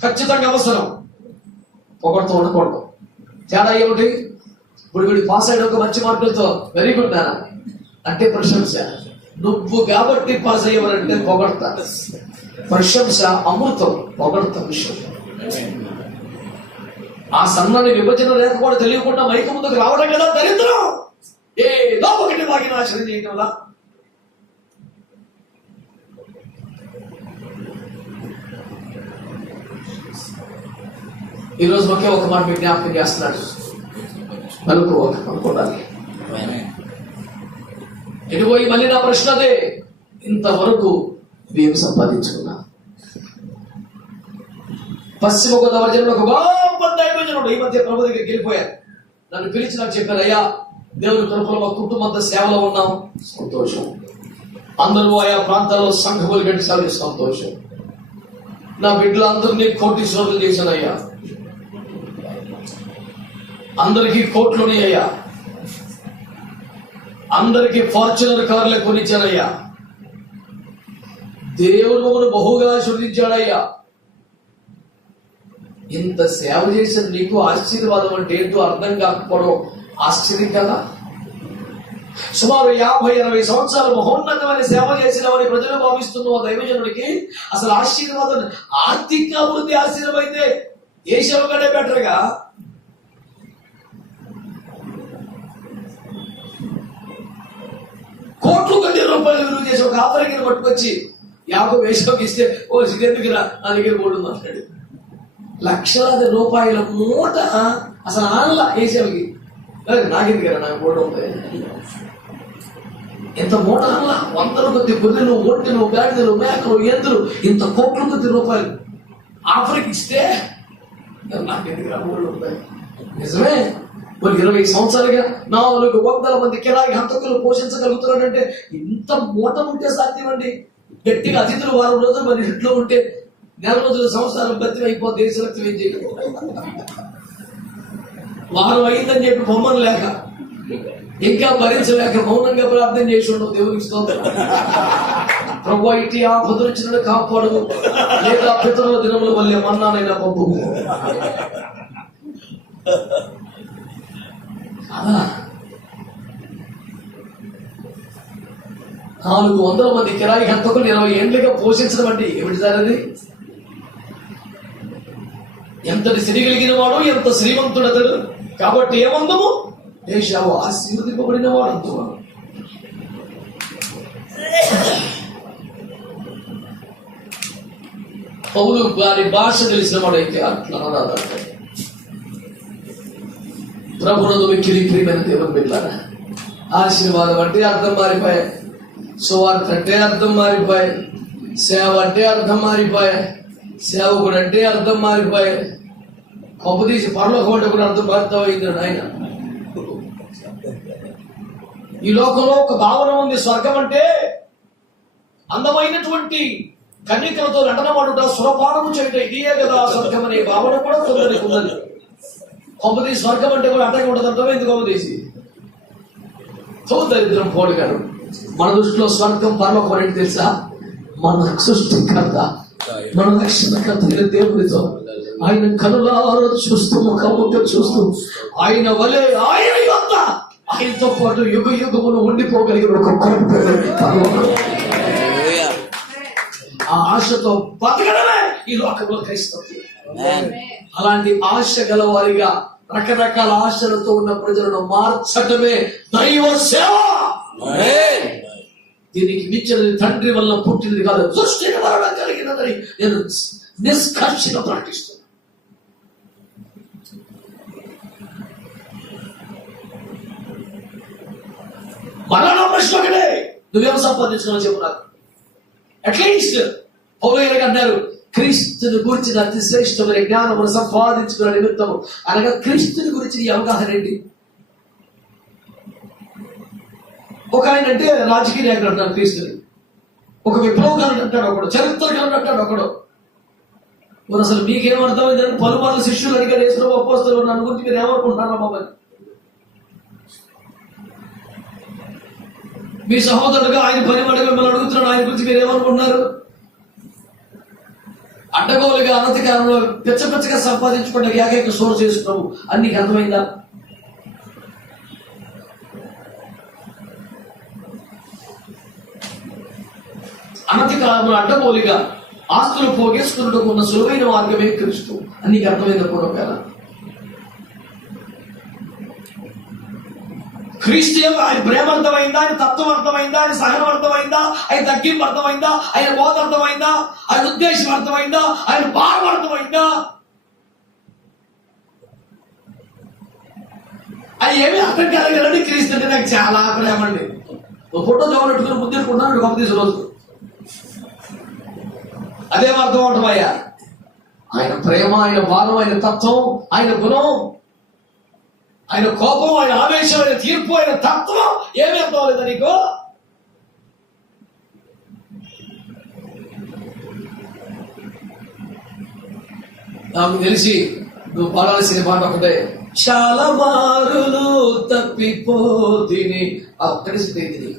ఖచ్చితంగా అవసరం. పొగడుతూ ఉండకూడదు. తేడా ఏమిటి? ఇప్పుడు వీడు పాస్ అయిన ఒక మంచి మార్కులతో వెరీ గుడ్ నాన్న అంటే ప్రశంస. నువ్వు కాబట్టి పాస్ అయ్యేవారంటే పొగడతా. ప్రశంస అమృతం, పొగడతా విషయం. ఆ సన్నాన్ని విభజన రేఖ కూడా తెలియకుండా మైక ముందుకు రావడం కదా దరిద్రం. ఏదో ఒకటి వాకి నాశనం చేయటం వల్ల. ఈరోజు ఒకే ఒక మాట మీకు జ్ఞాపకం చేస్తున్నాడు. నలుగురు ఒక అనుకోవాలి. ఎటుపోయి మళ్ళీ నా ప్రశ్న అదే, ఇంతవరకు మేము సంపాదించుకున్నా. పశ్చిమ గోదావరి జిల్లాలో ఒక గొప్ప దైవజనుడు ఈ మధ్య ప్రభు దగ్గరికి వెళ్ళిపోయారు. నన్ను పిలిచి నాకు చెప్పారు, అయ్యా దేవుని కృపలో మా కుటుంబంతో సేవలో ఉన్నాం, సంతోషం. అందరూ ఆయా ప్రాంతాల్లో సంఘములు గడిచాలి, సంతోషం. నా బిడ్డలందరినీ కోటీశ్వరులు చేశానయ్యా, అందరికీ కోట్లున్నాయ్యా, అందరికీ ఫార్చునర్ కార్లే కొనిచ్చానయ్యా, దేవుడు మమ్మల్ని బహుగా ఆశీర్వదించాడయ్యా. ఇంత సేవ చేసిన నీకు ఆశీర్వాదం అంటే ఏంటో అర్థం కాకపోవడం ఆశ్చర్యం కదా. సుమారు 50-60 సంవత్సరాలు మహోన్నతమైన సేవ చేసిన వారి ప్రజలు భావిస్తున్న దైవజనుడికి అసలు ఆశీర్వాదం, ఆర్థిక అభివృద్ధి ఆశీర్వాదం అయితే ఏ సేవ కంటే బెటర్గా. కోట్లు కొద్ది రూపాయలు విలువ చేసి ఒక ఆఫరింగ్ పట్టుకొచ్చి 50 వేషంకి ఇస్తే ఓ సిద్ధెందుకు నా దగ్గర కూడా మాట్లాడు. లక్షలాది రూపాయల మూట అసలు ఆనలా వేసేవి. నాకెందుకు నాకు కూడా ఉంటాయి. ఇంత మూట ఆనలా 100 కొద్ది గొర్రెలు, ఒంటెలు, గాడిదలు, మేకలు, ఎద్దులు, ఇంత కోట్ల కొద్ది రూపాయలు ఆఫర్కి ఇస్తే నాకెందుకు కూడా ఉంటాయి. నిజమే, మరి 20 సంవత్సరాలుగా 400 మంది కిరాయి హంతకులు పోషించగలుగుతున్నాడంటే ఇంత మూట ఉంటే సాధ్యమండి. గట్టిగా అతిథులు 4 రోజులు మరి ఇంట్లో ఉంటే 4 రోజులు సంవత్సరాలు బతికి అయిపోతే దేశరక్తం ఏం చేయలేదు. వారం అయిందని చెప్పి బొమ్మను లేక ఇంకా భరించలేక మౌనంగా ప్రార్థన చేసి ఉండవు. దేవునికి స్తోత్రం. ప్రభు ఇటీ ఆపద వచ్చినట్టు కాపాడు, లేదా పితరుల దినముల వల్లే మన్నానైనా పంపు. 400 మంది కిరాయి హంతకులు 20 ఏళ్ళుగా పోషించడం అంటే ఏమిటి సార్ అది? ఎంతటి సిరి కలిగిన వాడు, ఎంత శ్రీమంతుడు అతడు. కాబట్టి ఏమందము, దేశావు ఆశీర్వదింపబడిన వాడు అంటున్నాడు. పౌలు వారి భాష తెలిసిన వాడైతే అట్లా ప్రభునందు మిక్కిలి ప్రియమైన దేవుని బిడ్డలారా, ఆశీర్వాదం అంటే అర్థం మారిపోయాయి, సువార్త అంటే అర్థం మారిపోయాయి, సేవ అంటే అర్థం మారిపోయాయి, సేవకుడు అంటే అర్థం మారిపోయాయి. కొంపదీసి పరలోకం అంటే కూడా అర్థం మారుతామైంది. ఆయన ఈ లోకంలో ఒక భావన ఉంది, స్వర్గం అంటే అందమైనటువంటి కన్యకలతో నటనమాడుట, సురపానము చేయటం, ఇదే కదా స్వర్గం అనే భావన కూడా కొందరికి ఉన్నది. కొంపదీసి స్వర్గం అంటే కూడా అట్టగా ఉండదు. అర్థమైంది కొంపదీసి దరిద్రం పోడు గారు. మన దృష్టిలో స్వర్గం పరలోకం అనేది తెలుసా? మన సృష్టికర్త, మన రక్షణకర్త దేవుడితో ఆయన కనులారా చూస్తూ, ముఖముఖం చూస్తూ, ఆయన వలె ఆయన యొక్క ఆయనతో పాటు యుగ యుగమును ఉండిపోగలిగిన ఒక పరలోకం. ఆ ఆశతో బతకడమే ఈ లోకంలో క్రైస్తవ్యం. అలాంటి ఆశ గల వారిగా రకరకాల ఆశలతో ఉన్న ప్రజలను మార్చడమే దైవ సేవ. దీనికి మించినది తండ్రి వల్ల పుట్టినది కాదు, సృష్టిని వలన కలిగినదని నేను నిష్కర్షగా ప్రకటిస్తున్నాను. ప్రశ్న ఒకటే, నువ్వేం సంపాదించుకున్నావు చెప్పు నాకు. అట్లీస్ట్ పౌలు గారు అన్నారు, క్రీస్తుని గురించిన అతి శ్రేష్టమైన జ్ఞానమును సంపాదించుకున్న నిమిత్తము, అనగా క్రీస్తుని గురించి నీ అవగాహన ఏంటి? ఒక ఆయన అంటే రాజకీయ నాయకుడు అంటాడు క్రీస్తుని, ఒక విప్లవకారుడు అంటాడు ఒకడు, చరిత్రకారుడు అంటాడు ఒకడు. మరి అసలు మీకేమర్థమైందని పలుమార్లు శిష్యులు అడిగారు, యేసు అపోస్తలులు నన్ను గురించి మీరు ఏమనుకుంటున్నారా బాబు? మీ సహోదరుడుగా ఆయన 10 మంది మిమ్మల్ని అడుగుతున్నాడు, ఆయన గురించి మీరు ఏమనుకుంటున్నారు? అడ్డగోలుగా అనధికారంలో పిచ్చగా సంపాదించుకుంటే ఏకైక సోర్స్ చేసుకున్నావు అని నీకు అర్థమైందా? అనధికారంలో అడ్డగోలుగా ఆస్తులు పోగేసుకున్నట్టుకు ఉన్న సులువైన మార్గమే క్రీస్తు అని నీకు అర్థమైందా? పూర్వకాల క్రీస్తు ఆయన ప్రేమ అర్థమైందా? ఆయన తత్వం అర్థమైందా? ఆయన సహనం అర్థమైందా? ఆయన తగ్గింపు అర్థమైందా? ఆయన బోధ అర్థమైందా? ఆయన ఉద్దేశం అర్థమైందా? ఆయన భావం అర్థమైందా? అది ఏమీ అర్థం కలగలని క్రీస్తు అంటే నాకు చాలా ప్రేమ అండి. ఒక ఫోటో జోబెట్టుకుని ముద్దెట్టుకున్నాను గొప్ప తీసు రోజు. అదేం అర్థం అవటమయ్యా? ఆయన ప్రేమ, ఆయన భావం, ఆయన తత్వం, ఆయన గుణం, ఆయన కోపం, ఆయన ఆవేశం, ఆయన తీర్పు, ఆయన తత్వం ఏమీ అర్థం లేదా నీకు? నాకు తెలిసి నువ్వు పాడాల్సిన పాట ఒకటే, చాలా మారులు తప్పిపోతిని. ఆ ఒక్కటి సిద్ధి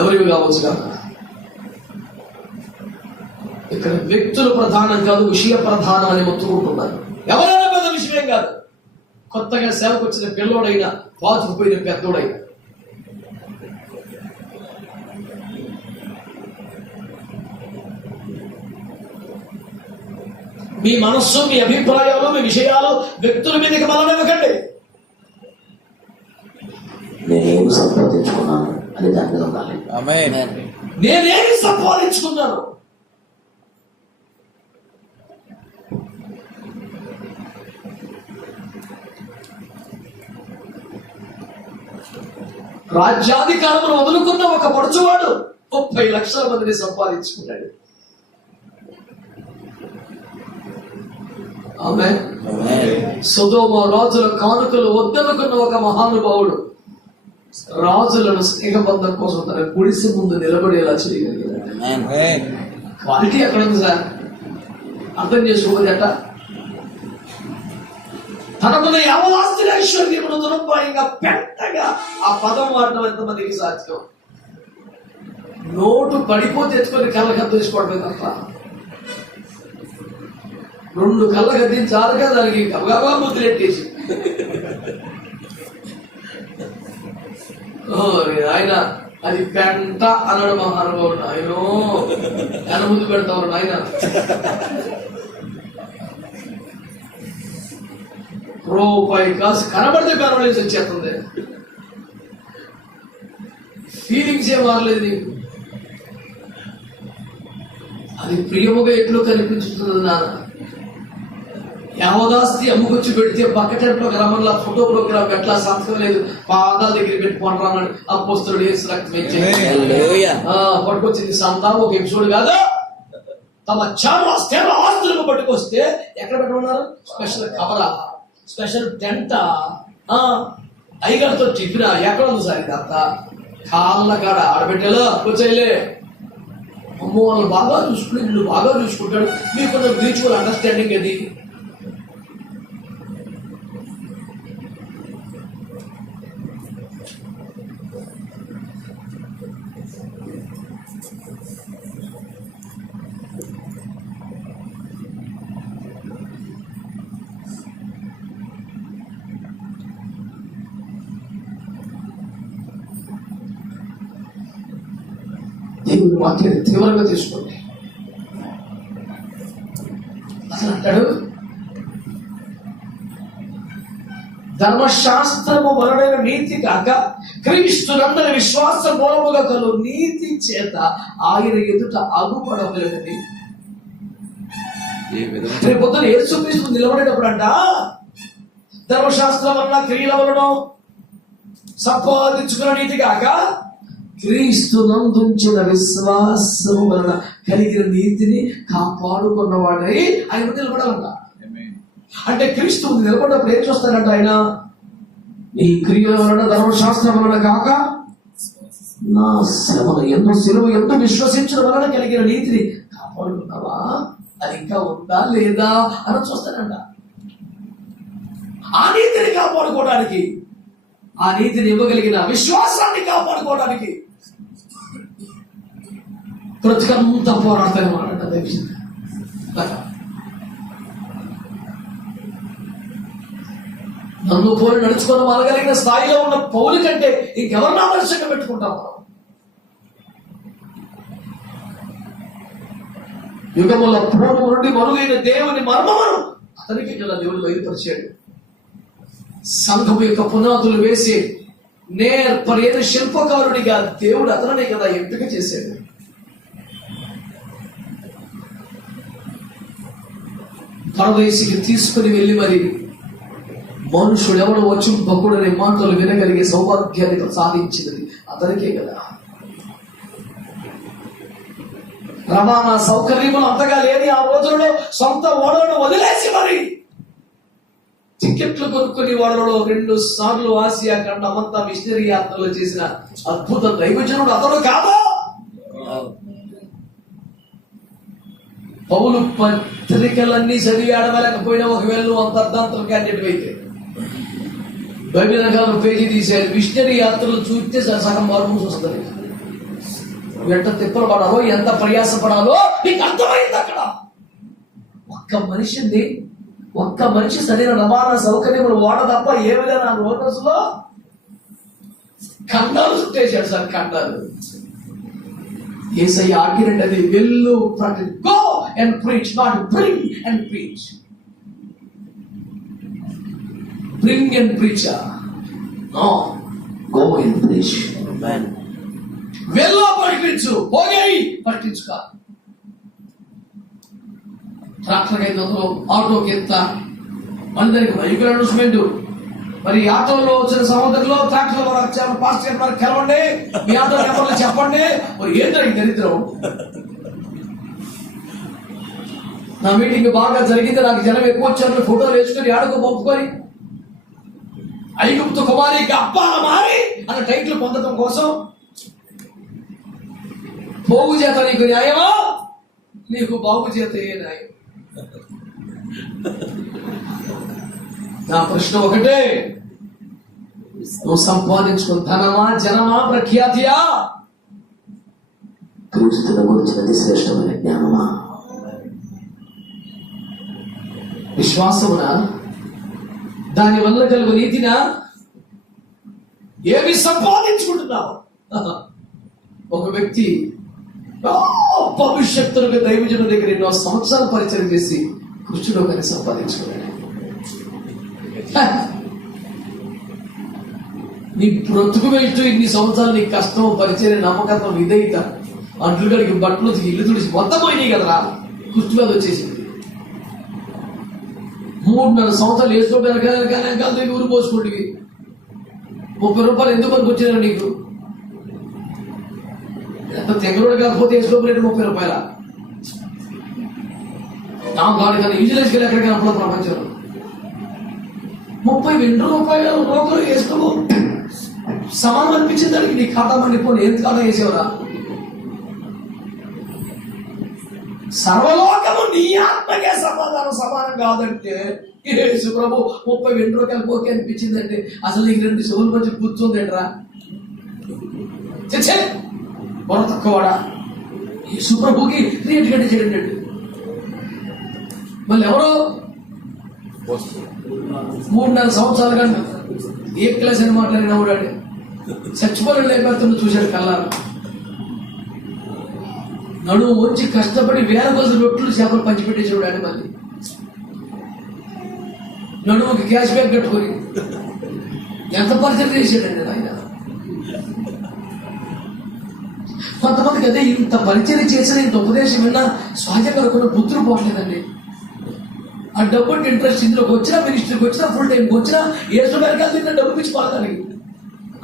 ఎవరివి కావచ్చు కాక. ఇక్కడ వ్యక్తులు ప్రధానం కాదు, విషయ ప్రధానం అని మొత్తుకుంటున్నారు. ఎవరైనా పెద్ద విషయం కాదు. కొత్తగా సేవకు వచ్చిన పిల్లోడైనా, పాతుకుపోయిన పెద్దోడైనా. మీ మనస్సు, మీ అభిప్రాయాలు, మీ విషయాలు వ్యక్తుల మీదకి మలనివ్వకండి. నేనేమి సంపాదించుకున్నాను అని దాని మీద ఉండాలి. నేనేమి సంపాదించుకున్నాను? రాజ్యాధికారమును వదులుకున్న ఒక పడుచువాడు 30 లక్షల మందిని సంపాదించుకున్నాడు. ఆమె సొదొమ రాజుల కానుకలు వద్దనుకున్న ఒక మహానుభావుడు రాజులను స్నేహబంధం కోసం తన గుడిసె ముందు నిలబడేలా చేయగలిగాడు. క్వాలిటీ ఎక్కడ ఉంది సార్? అర్థం చేసుకోవద్దట. తనకున్న యావదాస్తి ఐశ్వర్యమును దురపాయంగా పెద్దగా ఆ పదం వాడడం ఎంతమందికి సాధ్యం? నోటు పడిపోతే ఎత్తుకొని కళ్ళకద్దు వేసుకోవడమే తప్ప 2 కళ్ళకద్ది చాలుగా దానికి గబగబా ముద్దులెట్టేసి ఆయన అది పెంట అన్నాడు మహానుభావుడు. ఆయన ఆయన ముందు పెడతావు ఆయన. రూపాయి కాసు కనబడితే కనబడేసి వచ్చేస్తుంది. ఫీలింగ్స్ ఏం మారలేదు నీకు. అది ప్రియముగా ఎట్లు కనిపించుతుంది నాన్న. యావదాస్తి అమ్ముకొచ్చి పెడితే బకెట్లో గ్రామంలో ఫోటో ప్రోగ్రామ్ ఎట్లా సంతకం లేదు, పాదాల దగ్గర పెట్టుకుంటారు అన్నాడు అపోస్తలుడు. యేసు రక్తం పట్టుకొచ్చింది సంతానం ఒక ఎపిసోడ్ కాదు. తమ చాలా స్థిర ఆస్తులను పట్టుకొస్తే ఎక్కడ పెట్టుకున్నారు? స్పెషల్ కవరా, స్పెషల్ టెంట, అయ్యగారితో టిఫినా ఎక్కడ ఉంది సార్? ఇదంతా కాళ్ళ కాడ ఆడబెట్టేలా వచ్చేలే. అమ్మో వాళ్ళు బాగా చూసుకుని వీళ్ళు బాగా చూసుకుంటాడు. మీకున్న మ్యూచువల్ అండర్స్టాండింగ్ అది. దేవుని వాక్యాన్ని తీవ్రంగా తీసుకోండి. అసలు అంటాడు, ధర్మశాస్త్రము వలన నీతి కాక క్రీస్తునందరి విశ్వాస మూలముగా కలు నీతి చేత ఆయన ఎదుట అగుపడవలేదని. రేపు పొద్దున యేసుక్రీస్తు నిలబడేటప్పుడు అంట ధర్మశాస్త్రం వలన క్రియల వలన సంపాదించుకున్న నీతి కాక క్రీస్తునందుంచిన విశ్వాసము వలన కలిగిన నీతిని కాపాడుకున్నవాడై ఆయన నిలబడాలంట. అంటే క్రీస్తు నిలబడినప్పుడు ఏం చూస్తాడంట ఆయన? నీ క్రియల వలన ధర్మశాస్త్రం వలన కాక నా శ్రమను ఎందు సిలువ ఎందు విశ్వసించడం వలన కలిగిన నీతిని కాపాడుకున్నావా? అది ఇంకా ఉందా లేదా అని చూస్తాడంట. ఆ నీతిని కాపాడుకోవడానికి, ఆ నీతిని ఇవ్వగలిగిన విశ్వాసాన్ని కాపాడుకోవడానికి బ్రతుకంతా పోరాడతానే మాట్లాడట. నన్ను పోలి నడుచుకొని మనగలిగిన స్థాయిలో ఉన్న పౌలు కంటే ఇంకెవరిని ఆదర్శంగా పెట్టుకుంటాం మనం? యుగముల పూర్వం నుండి మరుగైన దేవుని మర్మమును అతనికి కదా దేవుడు బయలుపరిచాడు. సంఘము యొక్క పునాదులు వేసి నేర్పరైన శిల్పకారుడిగా దేవుడు అతనిని కదా ఎంపిక చేశాడు. పరదేశికి తీసుకుని వెళ్ళి మరి మనుషుడు ఎవడు వచ్చి భక్తుడనే మాటలు వినగలిగే సౌభాగ్యాన్ని సాధించినది అతనికే కదా. రవాణా సౌకర్యములు అంతగా లేని ఆ రోజులలో సొంత ఓడలను వదిలేసి మరి టికెట్లు కొనుక్కుని ఓడలలో 2 సార్లు ఆసియా ఖండమంతా మిషనరీ యాత్రలు చేసిన అద్భుత దైవజనుడు అతడు కాదు. పౌలు పత్రికలన్నీ చదివి ఆడవలేకపోయినా ఒకవేళ నువ్వు అంత అర్ధాంతరం క్యాండిడేట్ అయితే బైబిల్ రకాల పేజీ తీసేది మిషనరీ యాత్రలు చూస్తే సగం మార్పులు వస్తుంది. ఎంత తిప్పలు పడాలో, ఎంత ప్రయాసపడాలో నీకు అర్థమైంది అక్కడ. ఒక్క మనిషి సరైన రవాణా సౌకర్యములు వాడ తప్ప ఏ విధంగా రోజులో ఖండాలు చుట్టేశాడు సార్. ఖండాలు యేసయ్య ఆజ్ఞనంటే వెళ్ళు, go and preach, not bring and preach. Bring and preach, no, go and preach. వెళ్ళో ప్రకటించు, పోయి ప్రకటించు కాదు. ట్రాక్టర్కి 500, ఆటోకి ఎంత, అందరికి వెహికల్ అనౌన్స్మెంట్. మరి ఆటోలో వచ్చిన సహోదరులు ట్రాక్టర్ వచ్చారు, పాస్టర్ గారు కలవండి, మీ ఆటో నెంబర్లు చెప్పండి. మరి ఏంటంటే దరిద్రం. నా మీటింగ్ బాగా జరిగింది, నాకు జనం ఎక్కువ వచ్చారు, ఫోటోలు వేసుకొని ఆడుకో పంపుకొని ఐగుప్తు కుమారి గప్పాల మారి అన్న టైటిల్ పొందడం కోసం పోగు చేత నీకు న్యాయమా, నీకు బాగు చేత ఏ న్యాయం? నా ప్రశ్న ఒకటే, నువ్వు సంపాదించుకున్న ధనమా, జనమా, ప్రఖ్యాతియా, క్రీస్తుని గురించినది శ్రేష్టమైన జ్ఞానమా, విశ్వాసమునా, దాని వల్ల కలుగు నీతినా? ఏమి సంపాదించుకుంటున్నావు? ఒక వ్యక్తి భవిష్యత్తులకు దైవజనుల దగ్గర ఎన్నో సంవత్సరాలు పరిచయం చేసి కృష్ణుడు కానీ సంపాదించుకున్నాడు. నీ బ్రతుకు వెళ్తూ ఇన్ని సంవత్సరాలు నీ కష్టం, పరిచయం, నమ్మకత్వం, విధేయత, అంట్లు గడికి బట్టలు ఇల్లు తుడిచి మొత్తం పోయినాయి కదరా. కృష్ణుడు వచ్చేసింది. 3.5 సంవత్సరాలు వేసుకోవడానికి ఊరు పోసుకుంటువి. 30 రూపాయలు ఎందుకు మనకు వచ్చినా నీకు? ఎంత తెగరోడు కాకపోతే వేసుకోలేదు 30 రూపాయల. నా గాడి కానీ ఇంజనీర్స్కి వెళ్ళి ఎక్కడికి అప్పుడు ప్రపంచంలో 32 రూపాయలు రోగులు వేసుకో సమానం అనిపించింది దానికి. నీ ఖాతా మండిపోయి ఎంత ఖాతా వేసేవరా? సర్వలోకము నీ ఆత్మకే సమానం కాదంటే యేసు ప్రభు 32 రూపాయలు పోకే అనిపించిందంటే అసలు నీకు 2 చెవుల మధ్య కూర్చోందేట్రా? చచ్చే బొర తక్కువడా? యేసు ప్రభుకి రేటు గడ్డి చేయండి. మళ్ళీ ఎవరో 3.5 సంవత్సరాలు కానీ ఏ క్లాస్ అని మాట్లాడిన ఊడాడు చచ్చిపోయిన లేకపోతే చూశాడు కల్లారు. నడుము వచ్చి కష్టపడి 1000 కొద్ది రొట్టెలు చేపలు పంచిపెట్టి చూడాడు. మళ్ళీ నడుముకి క్యాష్ బ్యాక్ కట్టుకొని ఎంత పరిచయం చేశాడండి ఆయన. కొంతమందికి అదే ఇంత పరిచయం చేసిన, ఇంత ఉపదేశం విన్నా సహజంగా అనుకున్న బుద్ధులు పోవట్లేదండి. ఆ డబ్బుకి ఇంట్రెస్ట్ ఇందులోకి వచ్చినా, మినిస్ట్రీకి వచ్చినా, ఫుల్ టైంకి వచ్చినా, ఏ సమయానికి డబ్బు పిచ్చి పాలదానికి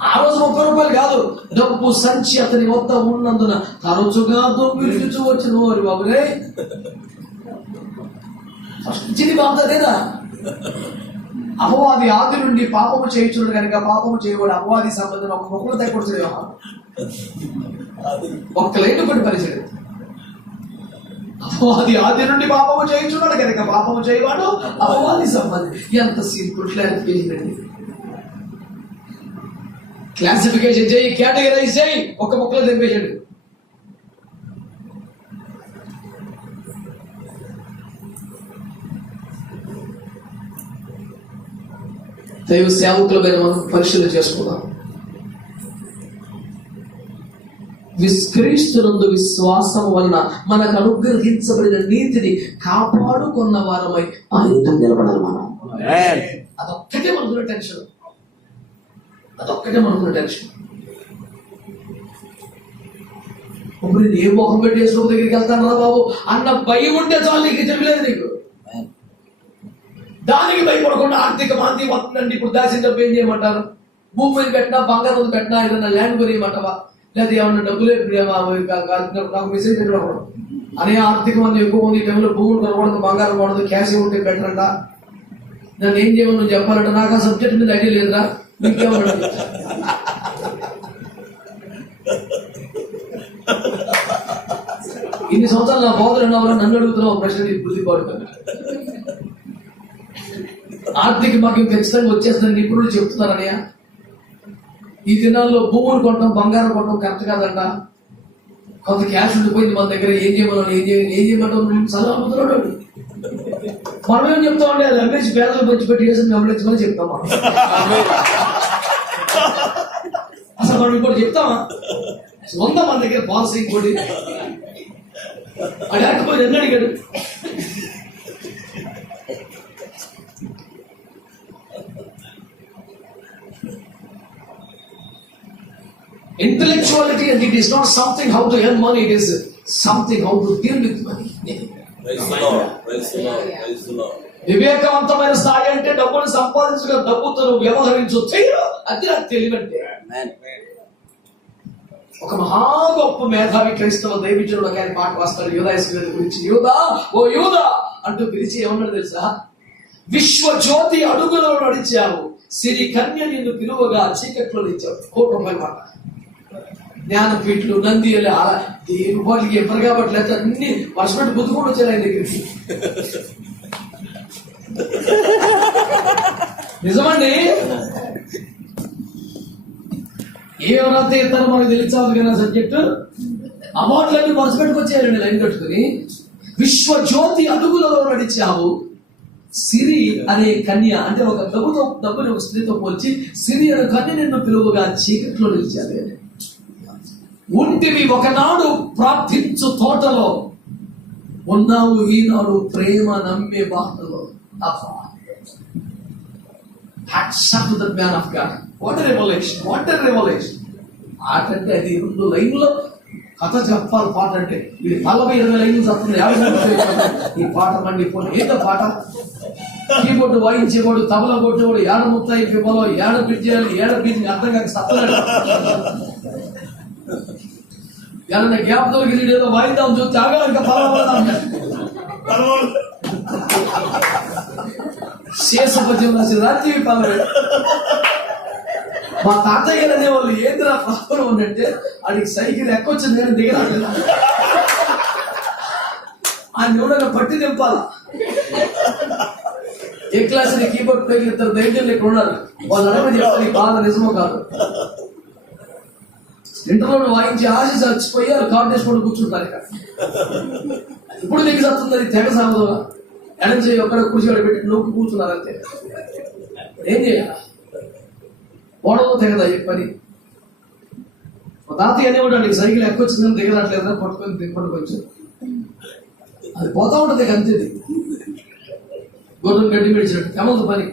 ఆ రోజు 30 రూపాయలు కాదు, డబ్బు సంచి అతని వద్ద ఉన్నందున తరచుగా దొంగిలించు వచ్చిన వారి బాబులే. ఫస్ట్ బాగుంటుందేనా? అపవాది ఆది నుండి పాపము చేయించున్నాడు కనుక పాపము చేయకూడదు. అపవాది సంబంధం ఒక మొక్కలు తగ్గకూడదు. ఒక్క లైన్ కొన్ని పరిచయం. అపవాది ఆది నుండి పాపము చేయించున్నాడు కనుక పాపము చేయవాడు అపవాది సంబంధం. ఎంత సింపుల్ క్లారిఫికేషన్ అండి. క్లాసిఫికేషన్ చేయి, కేటగరైజ్ చేయి, ఒక్క మొక్కలు తెంపేశాడు. దైవ సేవకులమైన మనం పరిశీలన చేసుకుందాం. క్రీస్తునందు విశ్వాసం వలన మనకు అనుగ్రహించబడిన నీతిని కాపాడుకున్న వారమై ఆయనతో నిలబడాలి. మనం అదొక్కటే మనకున్న టెన్షన్, అదొక్కటే మనకున్న టెన్షన్. ఇప్పుడు నేను ఏ మొహం పెట్టి యేసు దగ్గరికి వెళ్తాను రా బాబు అన్న భయం ఉంటే చాలు. నీకు తెలియలేదు నీకు. దానికి భయపడకుండా ఆర్థిక మాంద్యం వస్తుందండి. ఇప్పుడు దాచిన డబ్బు ఏం చేయమంటారు? భూమి మీద పెట్టినా, బంగారం పెట్టినా, ఏదన్నా ల్యాండ్ కొనియమంటావా? లేదా ఏమన్నా డబ్బులే నాకు మెసేజ్ పెట్టకూడదు అనే ఆర్థిక మంది ఎక్కువ ఉంది. ఈ టైంలో భూములు కొనకూడదు, బంగారం కొనదు, క్యాష్ ఉంటే బెటర్ అంట. నన్ను ఏం చేయమని నువ్వు చెప్పాలంట. నాకు ఆ సబ్జెక్ట్ మీద ఐడియా లేదురా. నీకేమన్నా ఇన్ని సంవత్సరాలు నా బోధన ఉన్నవాళ్ళు నన్ను అడుగుతున్నావు ప్రశ్న బుద్ధి పడుతుంది. ఆర్థిక భాగ్యం ఖచ్చితంగా వచ్చేస్తుందని నిపుణులు చెప్తున్నారనయ్య. ఈ దినాల్లో భూములు కొట్టడం, బంగారం కొట్టడం కరెక్ట్ కాదంట. కొంత క్యాష్ ఉండిపోయింది మన దగ్గర. ఏం చేయమంటావు? సలహా అమ్ముతున్నాడు. మనం ఏం చెప్తామంటే అది అమ్మేసి పేదలు పంచిపెట్టి వేసి గమనించమని చెప్తామా? అసలు మనం ఇంకోటి చెప్తామా? ఉందా మన దగ్గర పాలసీ? ఇంకోటి అడగకపోయి ఎన్ని అడిగాడు? Intellectuality, and it is not something how to earn money, it is something how to deal with money. వివేకవంతమైన స్థాయి అంటే డబ్బును సంపాదించగా డబ్బుతో వ్యవహరించు తీరు. అది నాకు తెలివంటే. ఒక మహా గొప్ప మేధావి క్రైస్తవ దైవజనుడు ఒక ఆయన పాట వస్తాడు యూదా ఇస్కరియోతు గురించి. యూదా, ఓ యూదా అంటూ పిలిచి ఏమన్నాడు తెలుసా? విశ్వజ్యోతి అడుగులో నడిచావు, సిరి కన్య నిన్ను పిలువగా చీకట్లో ఇచ్చావు. ₹1 మాట. జ్ఞానపీఠులు, నంది దేని వాళ్ళకి ఎవరు కాబట్టి లేకపోతే అన్ని వర్షపెట్టి బుద్ధుకుండా వచ్చారు ఆయన దగ్గరికి. నిజమండి. ఏమన్నా ఇస్తారో మనకు తెలిసాలి కదా సబ్జెక్టు. అవార్డులన్నీ వరుస పెట్టుకొచ్చారండి లైన్ కట్టుకుని. విశ్వజ్యోతి అడుగులలో నడిచావు, సిరి అనే కన్య అంటే ఒక డబ్బుని ఒక స్త్రీతో పోల్చి సిరి అనే కన్య నిన్ను పిలువగా చీకట్లో నిలిచారు. ఉంటివి ఒకనాడు ప్రార్థించు తోటలో, ఉన్నావు ఈనాడు ప్రేమ నమ్మే బాటలో. Man of God. What revolution, what revolution. పాట అంటే అది 2 లైన్లో కథ చెప్పాలి. పాట అంటే ఇది 40-20 లైన్లు చదువుతుంది. 50 ఈ పాట మండిపోయి ఏంటో పాట. కీబోర్డు వాయించేవాడు, తబలా కొట్టేవాడు, ఏడ ముత్తాయి పివ్వలో ఏడ పిచ్చేయాలి, ఏడ పిచ్చి అర్థం కాక సత్తలాడు. ఏదన్నా గ్యాప్ దొరికి ఏదో వాయిద్దాం చూస్తే ఆగాలి శేషపద్యం రాసి రాత్రి పర్వాలేదు. మా తాతయ్య అనేవాళ్ళు ఏంద్రా ప్రాబ్లం ఉన్నట్టే ఆడికి సైకిల్ ఎక్కొచ్చింది నేను దిగరాలేదు. ఆయన ఎవడన్నా పట్టి దింపాలా. ఏ క్లాస్ కీబోర్డ్ పైకి 2 ధైర్యం ఇక్కడ ఉన్నారు. వాళ్ళు అడగని చెప్తారు ఈ బాధ నిజమో కాదు. ఇంటర్లో వాయించి ఆశ చచ్చిపోయి వాళ్ళు కార్డు వేసుకొని కూర్చుంటారు. ఇక్కడ ఇప్పుడు నీకు చస్తుంది అది తెగ సాగదు. ఎడం చేయి ఒక్కడ కూర్చోబెట్టి పెట్టి నొక్కి కూర్చున్నారు అంతే. ఏం చేయాలి? ఓడలో తెగదా ఈ పని. తాతయ్య అనేవాడు సైకిల్ ఎక్కొచ్చిందని దిగరాట్లేదా పట్టుకొని దింపండి కొంచెం. అది పోతా ఉంటుంది అంతే. గొర్రెలు గడ్డి పెడిచినట్టు కమలదు పని.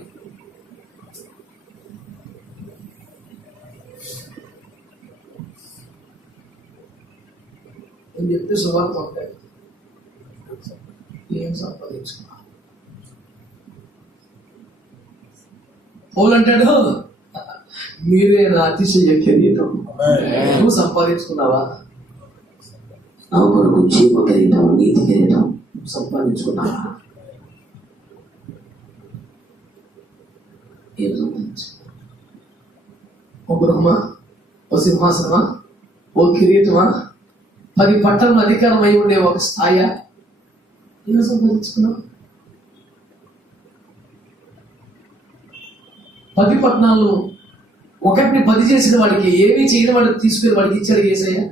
అని చెప్తే సువార్త ఉంటాయి. ఏం సంపాదించుకున్నా పౌలు అంటాడు మీరే నా అతిశయ కిరీటం. నువ్వు సంపాదించుకున్నావా? నా కొరకు జీవ కిరీటం, నీతి కిరీటం సంపాదించుకున్నావా? ఏం సంపాదించు? ఓ బ్రహ్మ, ఓ సింహాసనమా, ఓ కిరీటమా, 10 పట్టణం అధికారం అయి ఉండే ఒక స్థాయి ఏం సంపాదించుకున్నావు? 10 పట్టణాలు ఒకటిని 10 చేసిన వాడికి, ఏమీ చేయని వాడికి తీసుకుని వాడికి ఇచ్చాడు యేసయ్య.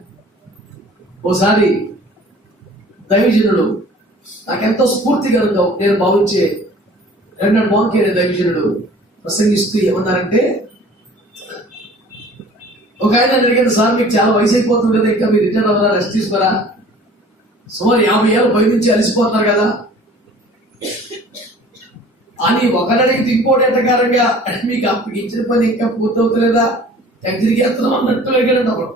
ఓసారి దైవజనుడు నాకెంతో స్ఫూర్తికరంగా నేను భావించే రెండో బాంకే దైవజనుడు ప్రసంగిస్తూ ఏమన్నారంటే, ఒక ఆయన అడిగాను, సార్ మీకు చాలా వయసు అయిపోతుంది కదా, ఇంకా మీరు రిటైర్ అవ్వరా, రెస్ట్ తీసుకోరా, సుమారు 50 ఏళ్ళు పై నుంచి అలసిపోతున్నారు కదా అని ఒకరికి ఇంకోటి ఎట్టకారంగా, మీకు అప్పటికి ఇచ్చిన పని ఇంకా పూర్తవుతలేదా, తిరిగి ఎత్తనం అన్నట్టు అడిగాడు ఒకడు.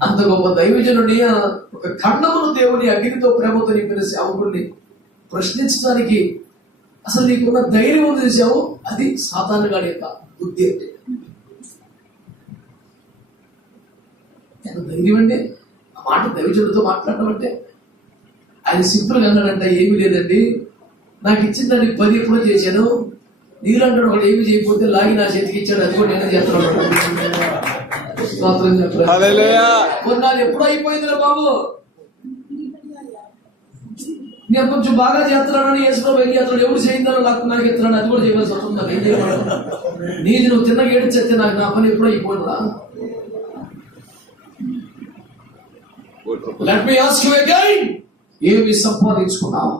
అంత గొప్ప దైవజనుని, ఒక ఖండమును దేవుని అగ్నితో ప్రేమతో నింపిన సేవకుడిని ప్రశ్నించడానికి అసలు నీకున్న ధైర్యం చేసావు, అది సాతాను గాడి యొక్క బుద్ధి. అంటే ఎంత ధైర్యం అండి ఆ మాట దైవజనుడితో మాట్లాడటం అంటే. ఆయన సింపుల్ గా అన్నాడంటే, ఏమీ లేదండి, నాకు ఇచ్చిన దాన్ని 10 ఎప్పుడో చేశాను, నీళ్ళంటే ఒకటి ఏమి చేయకపోతే లాగి నా చేతికి ఇచ్చాడు, అది కూడా నేనే చేస్తున్నాను. కొన్నాళ్ళు ఎప్పుడో అయిపోయిందిరా బాబు, నేను కొంచెం బాగా చేస్తున్నాను, వేసుకో వెళ్ళి చేస్తున్నాడు, ఎవరు చేయిందో నాకు ఎత్తున్నాను, అది కూడా చేయవలసి వస్తుంది. ఏం చేయమని నీది నువ్వు తిన్నగా ఏడిచేస్తే నాకు నా పని ఎప్పుడో అయిపోయిందా? Let me ask you again, ఏమి సంపాదించుకున్నావు?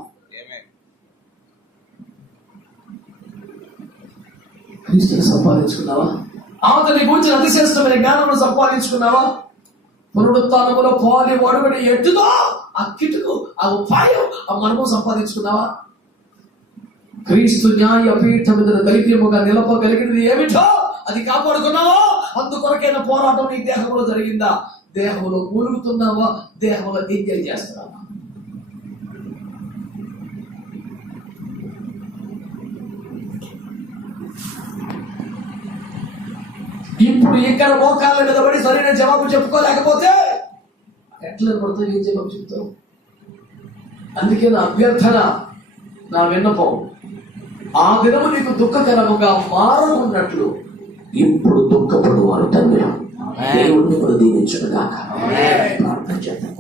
క్రీస్తుని సంపాదించుకున్నావా? ఆతని గురించి అతిశ్రేష్టమైన జ్ఞానం సంపాదించుకున్నావా? పునరుత్థానములో పాలి వాడుబడి ఎట్టుదో ఆ కిటుకు, ఆ ఉపాయం, ఆ మనము సంపాదించుకున్నావా? క్రీస్తు న్యాయ పీఠం మీద దైర్యముగా నిలపగలిగినది ఏమిటో అది కాపాడుకున్నావా? అందుకొరకైన పోరాటం నీ దేహంలో జరిగిందా? దేహంలో మూలుగుతున్నావా? దేహంలో ఎంజాయ్ చేస్తున్నావా? ఇప్పుడు ఇక్కడ మోకాళ్ళ మీద పడి సరైన జవాబు చెప్పుకోలేకపోతే ఎట్లా పడుతుంది? ఏం జవాబు చెప్తావు? అందుకే నా అభ్యర్థన, నా విన్నపం, ఆ దినము నీకు దుఃఖకరముగా మారనున్నట్లు ఇప్పుడు దుఃఖపడు వారు తండ్రి దేవుడిని కూడా దీవించుగాక. ప్రార్థన చేద్దాం.